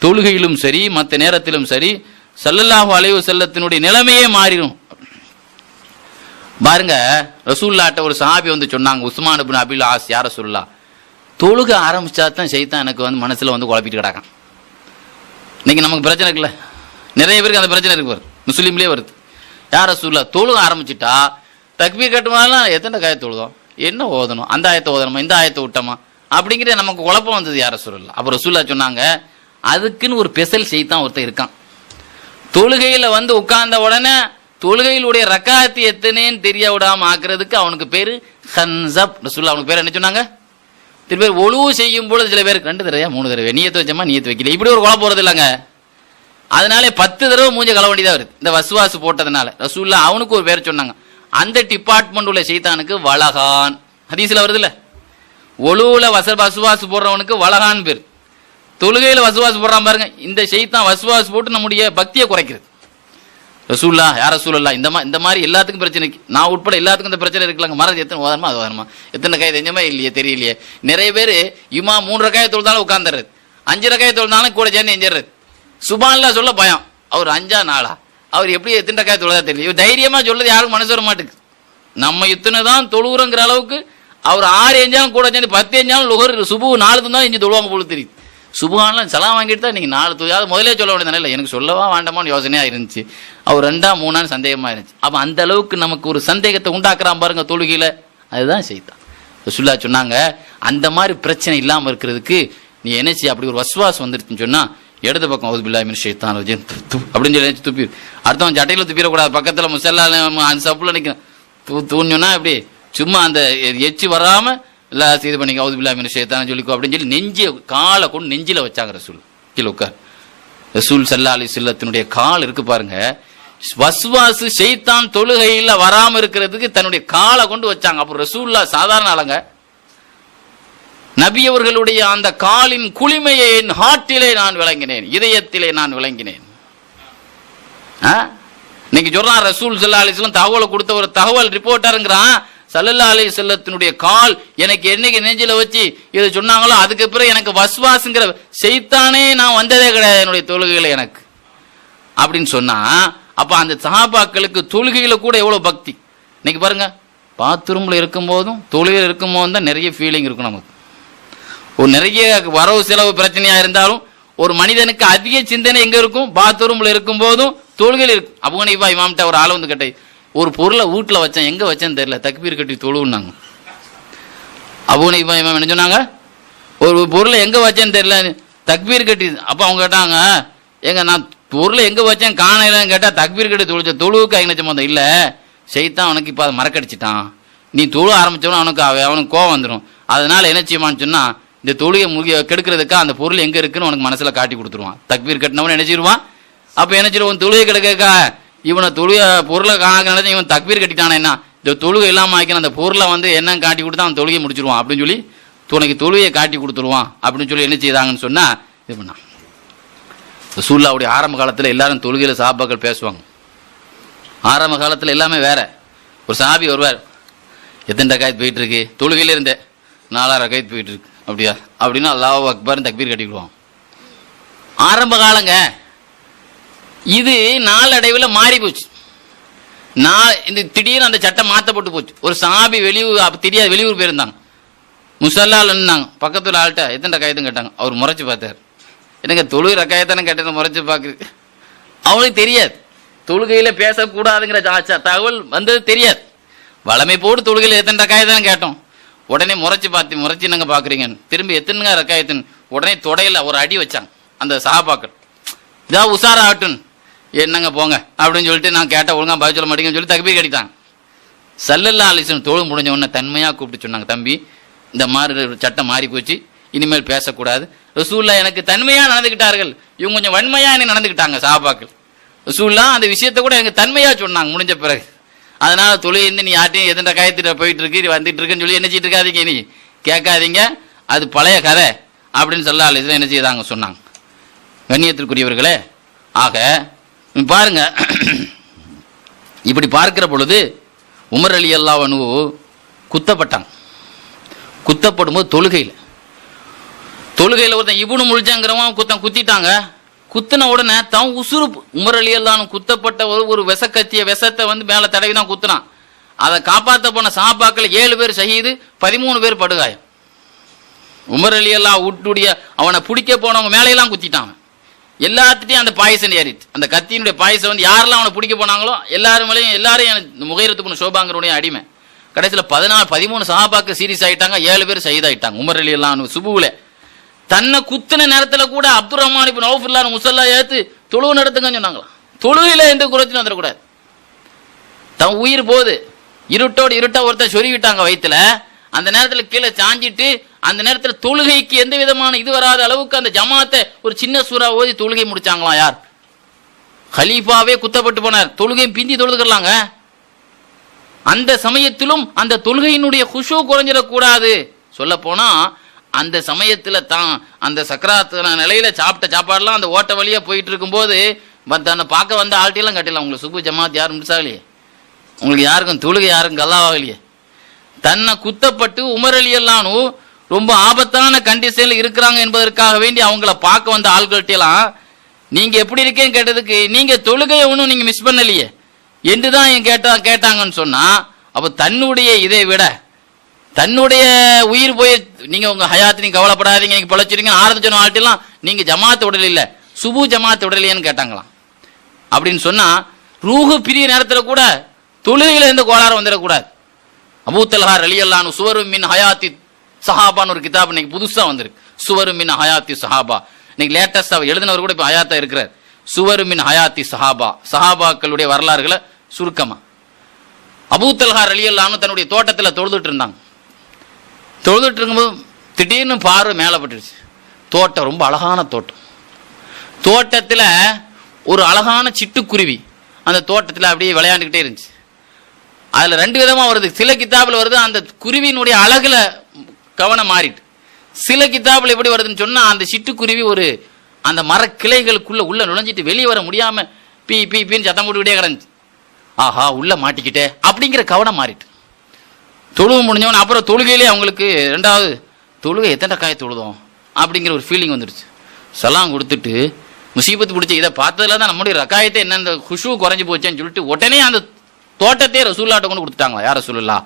தொழுகையிலும் சரி மற்ற நேரத்திலும் சரி ஸல்லல்லாஹு அலைஹி வஸல்லத்தினுடைய நிலைமையே மாறிடும். பாருங்க, ரசூலுல்லாஹ்ட்ட ஒரு சஹாபி வந்து சொன்னாங்க, உஸ்மான் இப்னு அபில் ஆஸ், யார ரசூலுல்லாஹ், தொழுக ஆரம்பிச்சா தான் சைத்தான் எனக்கு வந்து மனசில் வந்து குழப்பிட்டு கிடக்கான். இன்னைக்கு நமக்கு பிரச்சனை இருக்குல்ல, நிறைய பேருக்கு அந்த பிரச்சனை இருக்கு, முஸ்லீம்லேயே வருது. யார் ரசூலுல்லாஹ், தொழுக ஆரம்பிச்சுட்டா தக்பீர் கட்டுமாலாம் எத்தனை காயத்தை தொழுதோம், என்ன ஓதணும், அந்த ஆயத்தை ஓதணுமா, இந்த ஆயத்தை விட்டோமா அப்படிங்கிற நமக்கு குழப்பம் வந்தது. யார் ரசூலுல்லாஹ். அப்போ ரசூலுல்லாஹ் சொன்னாங்க, அதுக்குன்னு ஒரு ஸ்பெஷல் சைத்தான் ஒருத்தன் இருக்கான். தொழுகையில் வந்து உட்கார்ந்த உடனே தொழுகையிலுடைய ரக்காத்து எத்தனைன்னு தெரிய விடாமல் ஆக்குறதுக்கு அவனுக்கு பேர் ஹன்சப். ரசூலுல்லாஹ் அவனுக்கு பேர் என்ன சொன்னாங்க, சில பேர் ஒழுவு செய்யும் பொழுது சில பேருக்கு 2 தடவையா 3 தடவை நீயத்து வச்சோமா நீயத்து வைக்கல, இப்படி ஒரு குழப்பம் போறது இல்லைங்க. அதனால 10 தடவை மூஞ்ச கல வேண்டியதாக வருது இந்த வசுவாசு போட்டதுனால. ரசூலுல்லாஹ் அவனுக்கு ஒரு பேர் சொன்னாங்க, அந்த டிபார்ட்மெண்ட் உள்ள சைத்தானுக்கு வலகான். ஹதீஸ்ல வருது இல்ல, ஒழுவுல வசுவாசு போடுறவனுக்கு வலகான் பேர், தொழுகையில் வசுவாசு போடுறான் பாருங்க, இந்த சைத்தான் வசுவாசு போட்டு நம்முடைய பக்தியை குறைக்கிறது. ரசூலுல்லாஹ், யார் ரசூலுல்லாஹ், இந்த மாதிரி எல்லாத்துக்கும் பிரச்சனை, நான் உட்பட எல்லாத்துக்கும் இந்த பிரச்சனை இருக்கலாங்க. மரம் எத்தனை ஓதணுமா அது ஓதணுமா, எத்தனை காய் தெரிஞ்சமா இல்லையே தெரியலையே. நிறைய பேர் இமா 3 ரக்காயை தொழுதாலும் உட்காந்துறது, 5 ரக்காயை தொழுதாலும் கூட சேர்ந்து எஞ்சிடுறது. சுபான்லாம் சொல்ல பயம், அவர் 5ஆ 4ஆ, அவர் எப்படி எத்தனை ரக்காயை தொழுதா தெரியல. இவர் தைரியமா சொல்றது யாருக்கும் மனசு வர மாட்டேங்குது. நம்ம இத்தனை தான் தொழுகிறோங்கிற அளவுக்கு அவர் 6 எஞ்சாலும் கூட சேர்ந்து 10 எஞ்சாலும் லுஹர் சுபு 4 தான் எஞ்சி தொழுவாங்க போல தெரியுது. சுபஹானல்லாஹ் சலாம் வாங்கிட்டு தான் நீங்கள் 4 தொழுகையாவது முதலே சொல்ல வேண்டியதானே. இல்லை எனக்கு சொல்லவா வேண்டாமான்னு யோசனையாக இருந்துச்சு. அவர் 2ஆ 3ஆன்னு சந்தேகமாக இருந்துச்சு. அப்போ அந்த அளவுக்கு நமக்கு ஒரு சந்தேகத்தை உண்டாக்குறான் பாருங்க தொழுகையில், அதுதான் செய்தான். ரசூலுல்லாஹ் சொன்னாங்க, அந்த மாதிரி பிரச்சனை இல்லாமல் இருக்கிறதுக்கு நீ என்ன செய்ய, அப்படி ஒரு வஸ்வாஸ் வந்துருச்சுன்னு சொன்னால் இடது பக்கம் அவுது பில்லாஹி மினஷ் ஷைத்தானிர் ரஜீம் அப்படின்னு சொல்லி நினைச்சு துப்பி, அடுத்தவன் சட்டையில் துப்பிடக்கூடாது, பக்கத்தில் முசல்லால அந்த சப்புல நிற்கும் தூணுன்னா இப்படி சும்மா அந்த எச்சி வராமல் எல்லாம் இது பண்ணிக்க அவுது பில்லாஹி மினஷ் ஷைத்தானிர் சொல்லிக்கோ அப்படின்னு சொல்லி நெஞ்சு காலை கொண்டு நெஞ்சில் வச்சாங்க ரசூல். கீழே உட்கார் ரசூல் ஸல்லல்லாஹு அலைஹி வஸல்லத்தினுடைய கால் இருக்கு பாருங்க, வஸ்வாசு ஷைத்தான் தொழுகையில் வராமல் இருக்கிறதுக்கு தன்னுடைய காலை கொண்டு வச்சாங்க. அப்புறம் ரசூலுல்லாஹ் சாதாரண ஆளுங்க, நபி அவர்களுடைய அந்த காலின் குளிமையை என் ஹார்ட்டிலே நான் விளங்கினேன், இதயத்திலே நான் விளங்கினேன். இன்னைக்கு சொல்றான் ரசூல் ஸல்லல்லாஹு அலைஹி வஸல்லம் தகவலை கொடுத்த ஒரு தகவல் ரிப்போர்ட்டருங்கிறான், ஸல்லல்லாஹு அலைஹி வஸல்லத்தினுடைய கால் எனக்கு என்னைக்கு நெஞ்சில வச்சு இதை சொன்னாங்களோ அதுக்கு பிறகு எனக்கு வஸ்வாஸ்ங்கிற ஷைத்தானே நான் வந்ததே கிடையாது என்னுடைய தொழுகையில எனக்கு அப்படின்னு சொன்னா, அப்ப அந்த சஹாபாக்களுக்கு தொழுகையில கூட எவ்வளவு பக்தி. இன்னைக்கு பாருங்க, பாத்ரூம்ல இருக்கும் போதும் தொழுகையில் இருக்கும் போதும் தான் நிறைய ஃபீலிங் இருக்கும் நமக்கு. ஒரு நிறைய வரவு செலவு பிரச்சனையா இருந்தாலும் ஒரு மனிதனுக்கு அதிக சிந்தனை எங்க இருக்கும், பாத்ரூம்ல இருக்கும் போதும் தொழுகையில் இருக்கும். அபூ ஹனீஃபா இமாம்கிட்ட ஒரு ஆள் வந்து கேட்டை, ஒரு பொருளை வீட்டில் வச்சேன், எங்க வச்சேன்னு தெரியல, தக்பீர் கட்டி தொழுவுன்னாங்க. அபூ ஹனீஃபா இமாம் என்ன சொன்னாங்க, ஒரு பொருளை எங்க வச்சேன்னு தெரியல, தக்பீர் கட்டி. அப்போ அவங்க கேட்டாங்க, எங்க நான் பொருளை எங்க வச்சேன் காணலன்னு கேட்டா தக்பீர் கட்டி தொழுச்ச தொழுவுக்கு ஐநா சம்பந்தம் இல்லை, ஷைத்தான் அவனுக்கு இப்போ அதை மறக்கடிச்சிட்டான், நீ தொழு ஆரம்பிச்சவன அவனுக்கு கோவம் வந்துடும், அதனால என்ன செய்வான்னு சொன்னா இந்த தொழுகை கெடுக்கிறதுக்கா அந்த பொருள் எங்க இருக்குன்னு உனக்கு மனசுல காட்டி கொடுத்துருவான். தக்பீர் கட்டினவன் நினைச்சிருவான். அப்ப என்ன செய்வான், தொழுகை கெடுக்கா இவனை தொழுகை பொருளை காண இவன் தக்பீர் கட்டிட்டான, என்ன இந்த தொழுகை இல்லாம ஆக்கின அந்த பொருளை வந்து என்ன காட்டி கொடுத்தா அவன் தொழுகை முடிச்சிருவான் அப்படின்னு சொல்லி துணைக்கு தொழுகையை காட்டி கொடுத்துருவான் அப்படின்னு சொல்லி என்ன செய்தாங்கன்னு சொன்னா இது பண்ணா. ரசூலுல்லாஹ்வுடைய ஆரம்ப காலத்துல எல்லாரும் தொழுகையில சஹாபாக்கள் பேசுவாங்க. ஆரம்ப காலத்துல எல்லாமே வேற. ஒரு சஹாபி வருவார், எத்தனை ரக்காயத் போயிட்டு இருக்கு, தொழுகையில இருந்தே 4 ரக்காயத் போயிட்டு இருக்கு, அப்படியா அப்படின்னு அல்லாஹ் அக்பர் தக்பீர் கட்டிடுவான். ஆரம்ப காலங்க. இது நாளடைவில் மாறி போச்சு. இந்த திடீர்னு அந்த சட்டம் மாற்றப்பட்டு போச்சு. ஒரு சஹாபி வெளியூர் தெரியாது, வெளியூர் போயிருந்தாங்க, முசல்லால் நின்னாங்க, பக்கத்துல ஆள்கிட்ட எத்தனை ரக்காயத்தும் கேட்டாங்க. அவர் முறைச்சு பார்த்தார், என்னங்க தொழுகை ரக்காயத்தானே கேட்டதை முறைச்சு பார்க்குறது. அவனுக்கு தெரியாது தொழுகையில பேசக்கூடாதுங்கிற தகவல் வந்தது தெரியாது. வளமை போட்டு தொழுகையில் எத்தனை ரக்காயத்தானே கேட்டோம். உடனே முறைச்சு என்னங்க பாக்குறீங்கன்னு திரும்பி எத்தனைங்க ரக்காயத்துன்னு உடனே தொடையில ஒரு அடி வச்சாங்க அந்த சஹாபாக்கள். இதா உஷாரா ஆட்டுன்னு, என்னங்க போங்க அப்படின்னு சொல்லிட்டு நான் கேட்ட ஒழுங்கா பதில் சொல்ல மாட்டேங்கன்னு சொல்லி தக்பீர் கட்டிட்டாங்க. ஸல்லல்லாஹு அலைஹி வஸல்லம் தொழு முடிஞ்ச உடனே தன்மையா கூப்பிட்டு சொன்னாங்க, தம்பி இந்த மாதிரி சட்டம் மாறி போச்சு, இனிமேல் பேசக்கூடாது. ரசூலுல்லாஹ் எனக்கு தன்மையா நடந்துக்கிட்டார்கள், இவங்க கொஞ்சம் வன்மையா என்ன நடந்துக்கிட்டாங்க சஹாபாக்கள். ரசூலுல்லாஹ் அந்த விஷயத்த கூட எனக்கு தன்மையா சொன்னாங்க முடிஞ்ச பிறகு. அதனால தொழில் இருந்து நீ யார்ட்டையும் எத்தனை காயத்திட்ட போயிட்டு இருக்கு வந்துட்டு இருக்குன்னு சொல்லி என்ன செய்யிட்டு இருக்காதீங்க, நீ கேட்காதீங்க, அது பழைய கதை அப்படின்னு ஸல்லல்லாஹு அலைஹி வஸல்லம் என்ன செய்தாங்க சொன்னாங்க. கண்ணியத்திற்குரியவர்களே, ஆக பாருங்க, இப்படி பார்க்கிற பொழுது உமர் ரலியல்லாஹு அன்ஹு குத்தப்பட்டாங்க. குத்தப்படும் போது தொழுகையில் ஒருத்தன் இப்னு முல்ஜங்கிறவன் குத்திட்டாங்க. குத்தின உடனே தான் உசுறு உமர் ரலியல்லாஹு அன்ஹு குத்தப்பட்ட ஒரு விஷத்தை வந்து மேல தடவி தான் குத்துனான். அதை காப்பாற்ற போன சஹாபாக்கள் 7 பேர் ஷஹீது, 13 பேர் படுகாயம். உமர் ரலியல்லாஹு உட்டுடைய அவனை பிடிக்க போனவங்க மேலையெல்லாம் குத்திட்டாங்க. எல்லாத்துட்டையும் அந்த பாயசம் ஏறிட்டு, அந்த கத்தியினுடைய பாயசம் வந்து யாரெல்லாம் அவனை பிடிக்க போனாங்களோ எல்லாரும் முகைரத்துக்கு ஷோபாங்கிறோடைய அடிமை. கடைசியில் 13 சஹாபாக்கு சீரியஸ் ஆயிட்டாங்க, 7 பேர் ஷஹீத் ஆயிட்டாங்க. உமர் ரலியல்லாஹு அன்ஹு சுபுல தன்னை குத்தின நேரத்துல கூட அப்துர் ரஹ்மான் இப்னு அவுஃப் முஸல்லா ஏத்து தொழுவு நடத்துங்கன்னு சொன்னாங்களா. தொழுகையில எந்த குறைச்சும் வந்துடக்கூடாது. தன் உயிர் போகுது, இருட்டா ஒருத்தர் சொருவிட்டாங்க வயிற்றுல, அந்த நேரத்தில் கீழே சாஞ்சிட்டு அந்த நேரத்தில் தொழுகைக்கு எந்த விதமான இது வராத அளவுக்கு அந்த ஜமாத்தை ஒரு சின்ன சூறா ஓதி தொழுகை முடிச்சாங்களாம். யார்? ஹலீஃபாவே குத்தப்பட்டு போனார், தொழுகையும் பிந்தி தொழுதுக்கலாங்க. அந்த சமயத்திலும் அந்த தொழுகையினுடைய குஷூ குறைஞ்சிடக்கூடாது. சொல்ல போனா அந்த சமயத்துல தான் அந்த சக்கராத் நிலையில சாப்பிட்ட சாப்பாடுலாம் அந்த ஓட்ட வழியா போயிட்டு இருக்கும் போது தன்னை பார்க்க வந்த ஆள்கிட்டெல்லாம் கட்டிடலாம், உங்களுக்கு சுபு ஜமாத் யாரும் முடிச்சாகலையே, உங்களுக்கு யாருக்கும் தொழுகை யாருக்கும் கல்லாவாகலையே. தன்னை குத்தப்பட்டு உமர் ரலியல்லாஹு அன்ஹு ரொம்ப ஆபத்தான கண்டிஷன்ல இருக்கிறாங்க என்பதற்காக வேண்டி அவங்கள பார்க்க வந்த ஆள்கள்ட்டெல்லாம் நீங்க எப்படி இருக்கேன்னு கேட்டதுக்கு நீங்க தொழுகையை ஒன்றும் நீங்க மிஸ் பண்ணலையே என்றுதான் கேட்டாங்கன்னு சொன்னா, அப்ப தன்னுடைய இதை விட தன்னுடைய உயிர் போய் நீங்க உங்க ஹயாத்து நீங்க கவலைப்படாதீங்க, நீங்க பிழைச்சிருங்க ஆரம்பிச்ச வாழ்க்கையெல்லாம் நீங்க ஜமாத்து உடல் இல்ல சுபு ஜமாத்து உடலையேன்னு கேட்டாங்களாம். அப்படின்னு சொன்னா ரூஹு பிரிய நேரத்தில் கூட தொழுகையில இருந்து கோளாறு வந்துடக்கூடாது. அபூ தல்ஹா ரலியல்லாஹு அன்ஹு சுவரு மின் ஹயாத்தி சஹாபான்னு ஒரு கிதாப் இன்னைக்கு புதுசா வந்திருக்கு. சுவரு மின் ஹயாத்தி சஹாபா, இன்னைக்கு லேட்டஸ்டா எழுதினவர் கூட இப்ப ஹயாத்தா இருக்கிறார். சுவரு மின் ஹயாத்தி சஹாபா, சஹாபாக்களுடைய வரலாறுகளை சுருக்கமா. அபூ தல்ஹா ரலியல்லாஹு அன்ஹு தன்னுடைய தோட்டத்தில் தொழுதுட்டு இருந்தாங்க. தொழுதுட்டு இருக்கும்போது திடீர்னு பார்வை மேலே பட்டுருச்சு. தோட்டம் ரொம்ப அழகான தோட்டம். தோட்டத்தில் ஒரு அழகான சிட்டுக்குருவி அந்த தோட்டத்தில் அப்படியே விளையாண்டுக்கிட்டே இருந்துச்சு. அதில் ரெண்டு விதமாக வருது. சில கிதாபில் வருது அந்த குருவியினுடைய அழகுல கவனம் மாறிட்டு, சில கிதாபில் எப்படி வருதுன்னு சொன்னால் அந்த சிட்டுக்குருவி ஒரு அந்த மர கிளைகளுக்குள்ள உள்ள நுழைஞ்சிட்டு வெளியே வர முடியாம பீ பீ பீன்னு சத்தம் போட்டுக்கிட்டே கிடந்துச்சு. ஆஹா உள்ள மாட்டிக்கிட்டே அப்படிங்கிற கவனம் மாறிட்டு தொழுவு முடிஞ்சவன அப்புறம் தொழுகையிலே அவங்களுக்கு ரெண்டாவது தொழுகை எத்தனை காய தொழுதோம் அப்படிங்கிற ஒரு ஃபீலிங் வந்துடுச்சு. சலாம் கொடுத்துட்டு முசீபத்து பிடிச்சி இதை பார்த்ததுல தான் நம்முடைய ரக்காயத்தை என்ன இந்த குஷு குறைஞ்சி போச்சேன்னு சொல்லிட்டு உடனே அந்த தோட்டத்தையே ரசூல்லாட்ட கொண்டு கொடுத்துட்டாங்களா. யார் ரசூலுல்லா,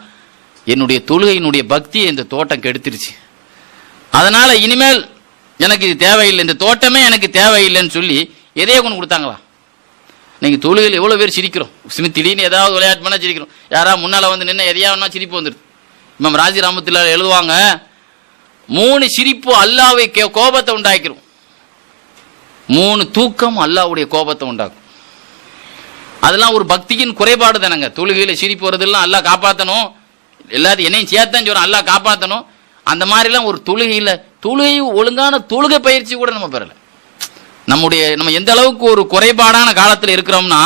என்னுடைய தொழுகையினுடைய பக்தியை இந்த தோட்டம் கெடுத்துருச்சு, அதனால இனிமேல் எனக்கு இது தேவையில்லை, இந்த தோட்டமே எனக்கு தேவையில்லைன்னு சொல்லி எதையே கொண்டு கொடுத்தாங்களா. நீங்கள் தொழுகையில் எவ்வளோ பேர் சிரிக்கிறோம், திடீர்னு ஏதாவது விளையாட்டு பண்ணால் சிரிக்கிறோம், யாராவது முன்னால் வந்து நின்று எதையாவதுனா சிரிப்பு வந்துடுது. இமாம் ராஜி ரஹ்மத்துல்லாஹி எழுதுவாங்க, 3 சிரிப்பு அல்லாஹ்வை கோபத்தை உண்டாக்கிரும், 3 தூக்கம் அல்லாஹ்வுடைய கோபத்தை உண்டாக்கும். அதெல்லாம் ஒரு பக்தியின் குறைபாடு தானங்க. தொழுகையில் சிரிப்பு வருதெல்லாம் அல்லாஹ் காப்பாற்றணும், எல்லாத்தையும் என்னையும் சேர்த்தான் சொல்கிறோம் அல்லாஹ் காப்பாற்றணும். அந்த மாதிரிலாம் ஒரு தொழுகை ஒழுங்கான தொழுகை பயிற்சி கூட நம்ம பெறலை. நம்ம எந்த அளவுக்கு ஒரு குறைபாடான காலத்தில் இருக்கிறோம்னா,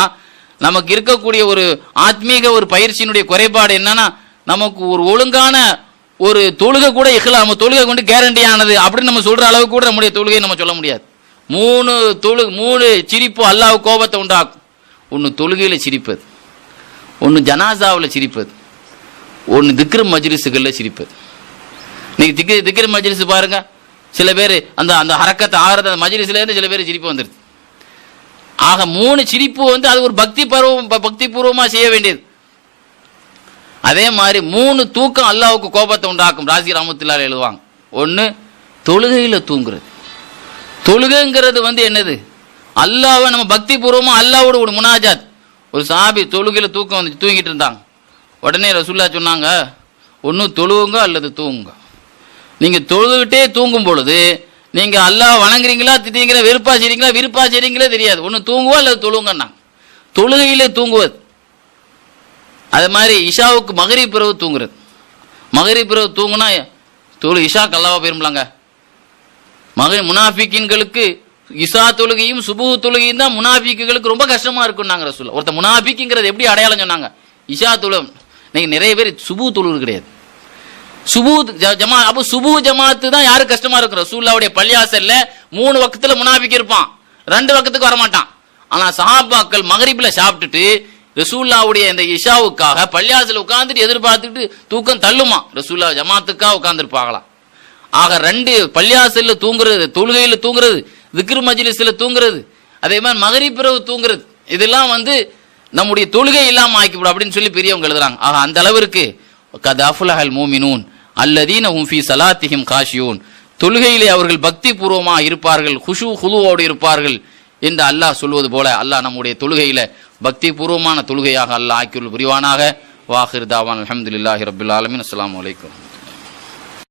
நமக்கு இருக்கக்கூடிய ஒரு ஆத்மீக ஒரு பயிற்சியினுடைய குறைபாடு என்னன்னா, நமக்கு ஒரு ஒழுங்கான ஒரு தொழுகை கூட நம்ம தொழுகை கொண்டு கேரண்டியானது அப்படின்னு நம்ம சொல்ற அளவுக்கு கூட நம்முடைய தொழுகை நம்ம சொல்ல முடியாது. 3 சிரிப்பு அல்லாஹ் கோபத்தை உண்டாக்கும். ஒன்று தொழுகையில் சிரிப்பது, ஒன்று ஜனாசாவில் சிரிப்பது, ஒன்று திக்ர் மஜ்லிஸுகளில் சிரிப்பது. இன்னைக்கு திக்ர் மஜ்லிஸ் பாருங்க, சில பேர் அந்த அந்த ஹரக்கத்தை ஆகிறது அந்த மஜ்லிஸ்ல இருந்து சில பேர் சிரிப்பு வந்துடுது. ஆக 3 சிரிப்பு அது ஒரு பக்தி பூர்வமாக செய்ய வேண்டியது. அதே மாதிரி 3 தூக்கம் அல்லாஹ்வுக்கு கோபத்தை உண்டாக்கும். ராஜி ரஹ்மத்துல்லாஹி எழுதுவாங்க, ஒன்று தொழுகையில் தூங்குறது. தொழுகைங்கிறது என்னது, அல்லாஹ்வை நம்ம பக்தி பூர்வமாக அல்லாஹ்வோட ஒரு முனாஜாத். ஒரு சஹாபி தொழுகையில் தூக்கம் வந்து தூங்கிட்டு இருந்தாங்க. உடனே ரசூலுல்லாஹ் சொன்னாங்க, ஒன்று தொழுவுங்க அல்லது தூங்குங்க. நீங்கள் தொழுதுகிட்டே தூங்கும் பொழுது நீங்கள் அல்லாஹ் வணங்குறீங்களா திட்டீங்களா விருப்பா செய்றீங்களே தெரியாது. ஒன்று தூங்குவா அல்லது தொழுவுங்கன்னா. தொழுகையிலே தூங்குவது. அது மாதிரி இஷாவுக்கு மகரிப் பிறகு தூங்குறது. மகரிப் பிறகு தூங்குனா இஷாக்கு அல்லாவா போயிரும்லாங்க. முனாஃபிக்கின்களுக்கு இஷா தொழுகையும் சுபு தொழுகையும் தான் முனாஃபிக்குகளுக்கு ரொம்ப கஷ்டமா இருக்குன்னாங்க ரசூலுல்லாஹ். ஒருத்தர் முனாஃபிக்குங்கிறது எப்படி அடையாளம் சொன்னாங்க, இஷா தொழு. நீங்கள் நிறைய பேர் சுபு தொழுது கிடையாது. சுபு ஜமாத்து தான் யாரு கஷ்டமா இருக்கும். ரசூலுல்லாஹ்வுடைய பள்ளியாசல்ல 3 வக்துல முனாஃபிக் இருப்பான், 2 வக்துக்கு வரமாட்டான். ஆனா சஹாபாக்கள் மகரிப்ல சாப்பிட்டுட்டு ரசூலுல்லாஹ்வுடைய இந்த இஷாவுக்காக பள்ளியாசல் உட்கார்ந்துட்டு எதிர்பார்த்துட்டு தூக்கம் தள்ளுமா. ரசூலுல்லாஹ் ஜமாத்துக்காக உட்கார்ந்துருப்பாங்களாம். ஆக 2 பள்ளியாசல்ல தூங்குறது, தொழுகையில தூங்குறது, திக்ர் மஜ்லிஸ்ல தூங்குறது, அதே மாதிரி மகரிப் பிறகு தூங்குறது, இதெல்லாம் நம்முடைய தொழுகை இல்லாம ஆக்கிவிடும் அப்படின்னு சொல்லி பெரியவங்க எழுதுறாங்க. ஆக அந்த அளவிற்கு கத் அஃப்லஹல் மூமினூன் அல்லதீன ஹும் ஃபீ ஸலாத்திஹிம் காஷியூன், தொழுகையிலே அவர்கள் பக்தி பூர்வமாக இருப்பார்கள், குஷு குலுவோடு இருப்பார்கள் என்று அல்லாஹ் சொல்வது போல அல்லாஹ் நம்முடைய தொழுகையில பக்தி பூர்வமான தொழுகையாக அல்லாஹ் ஆக்கியுள் புரிவானாக. வாஹிர் தாவான் அல்ஹம்துலில்லாஹி ரப்பில் ஆலமீன். அஸ்ஸலாமு அலைக்கும்.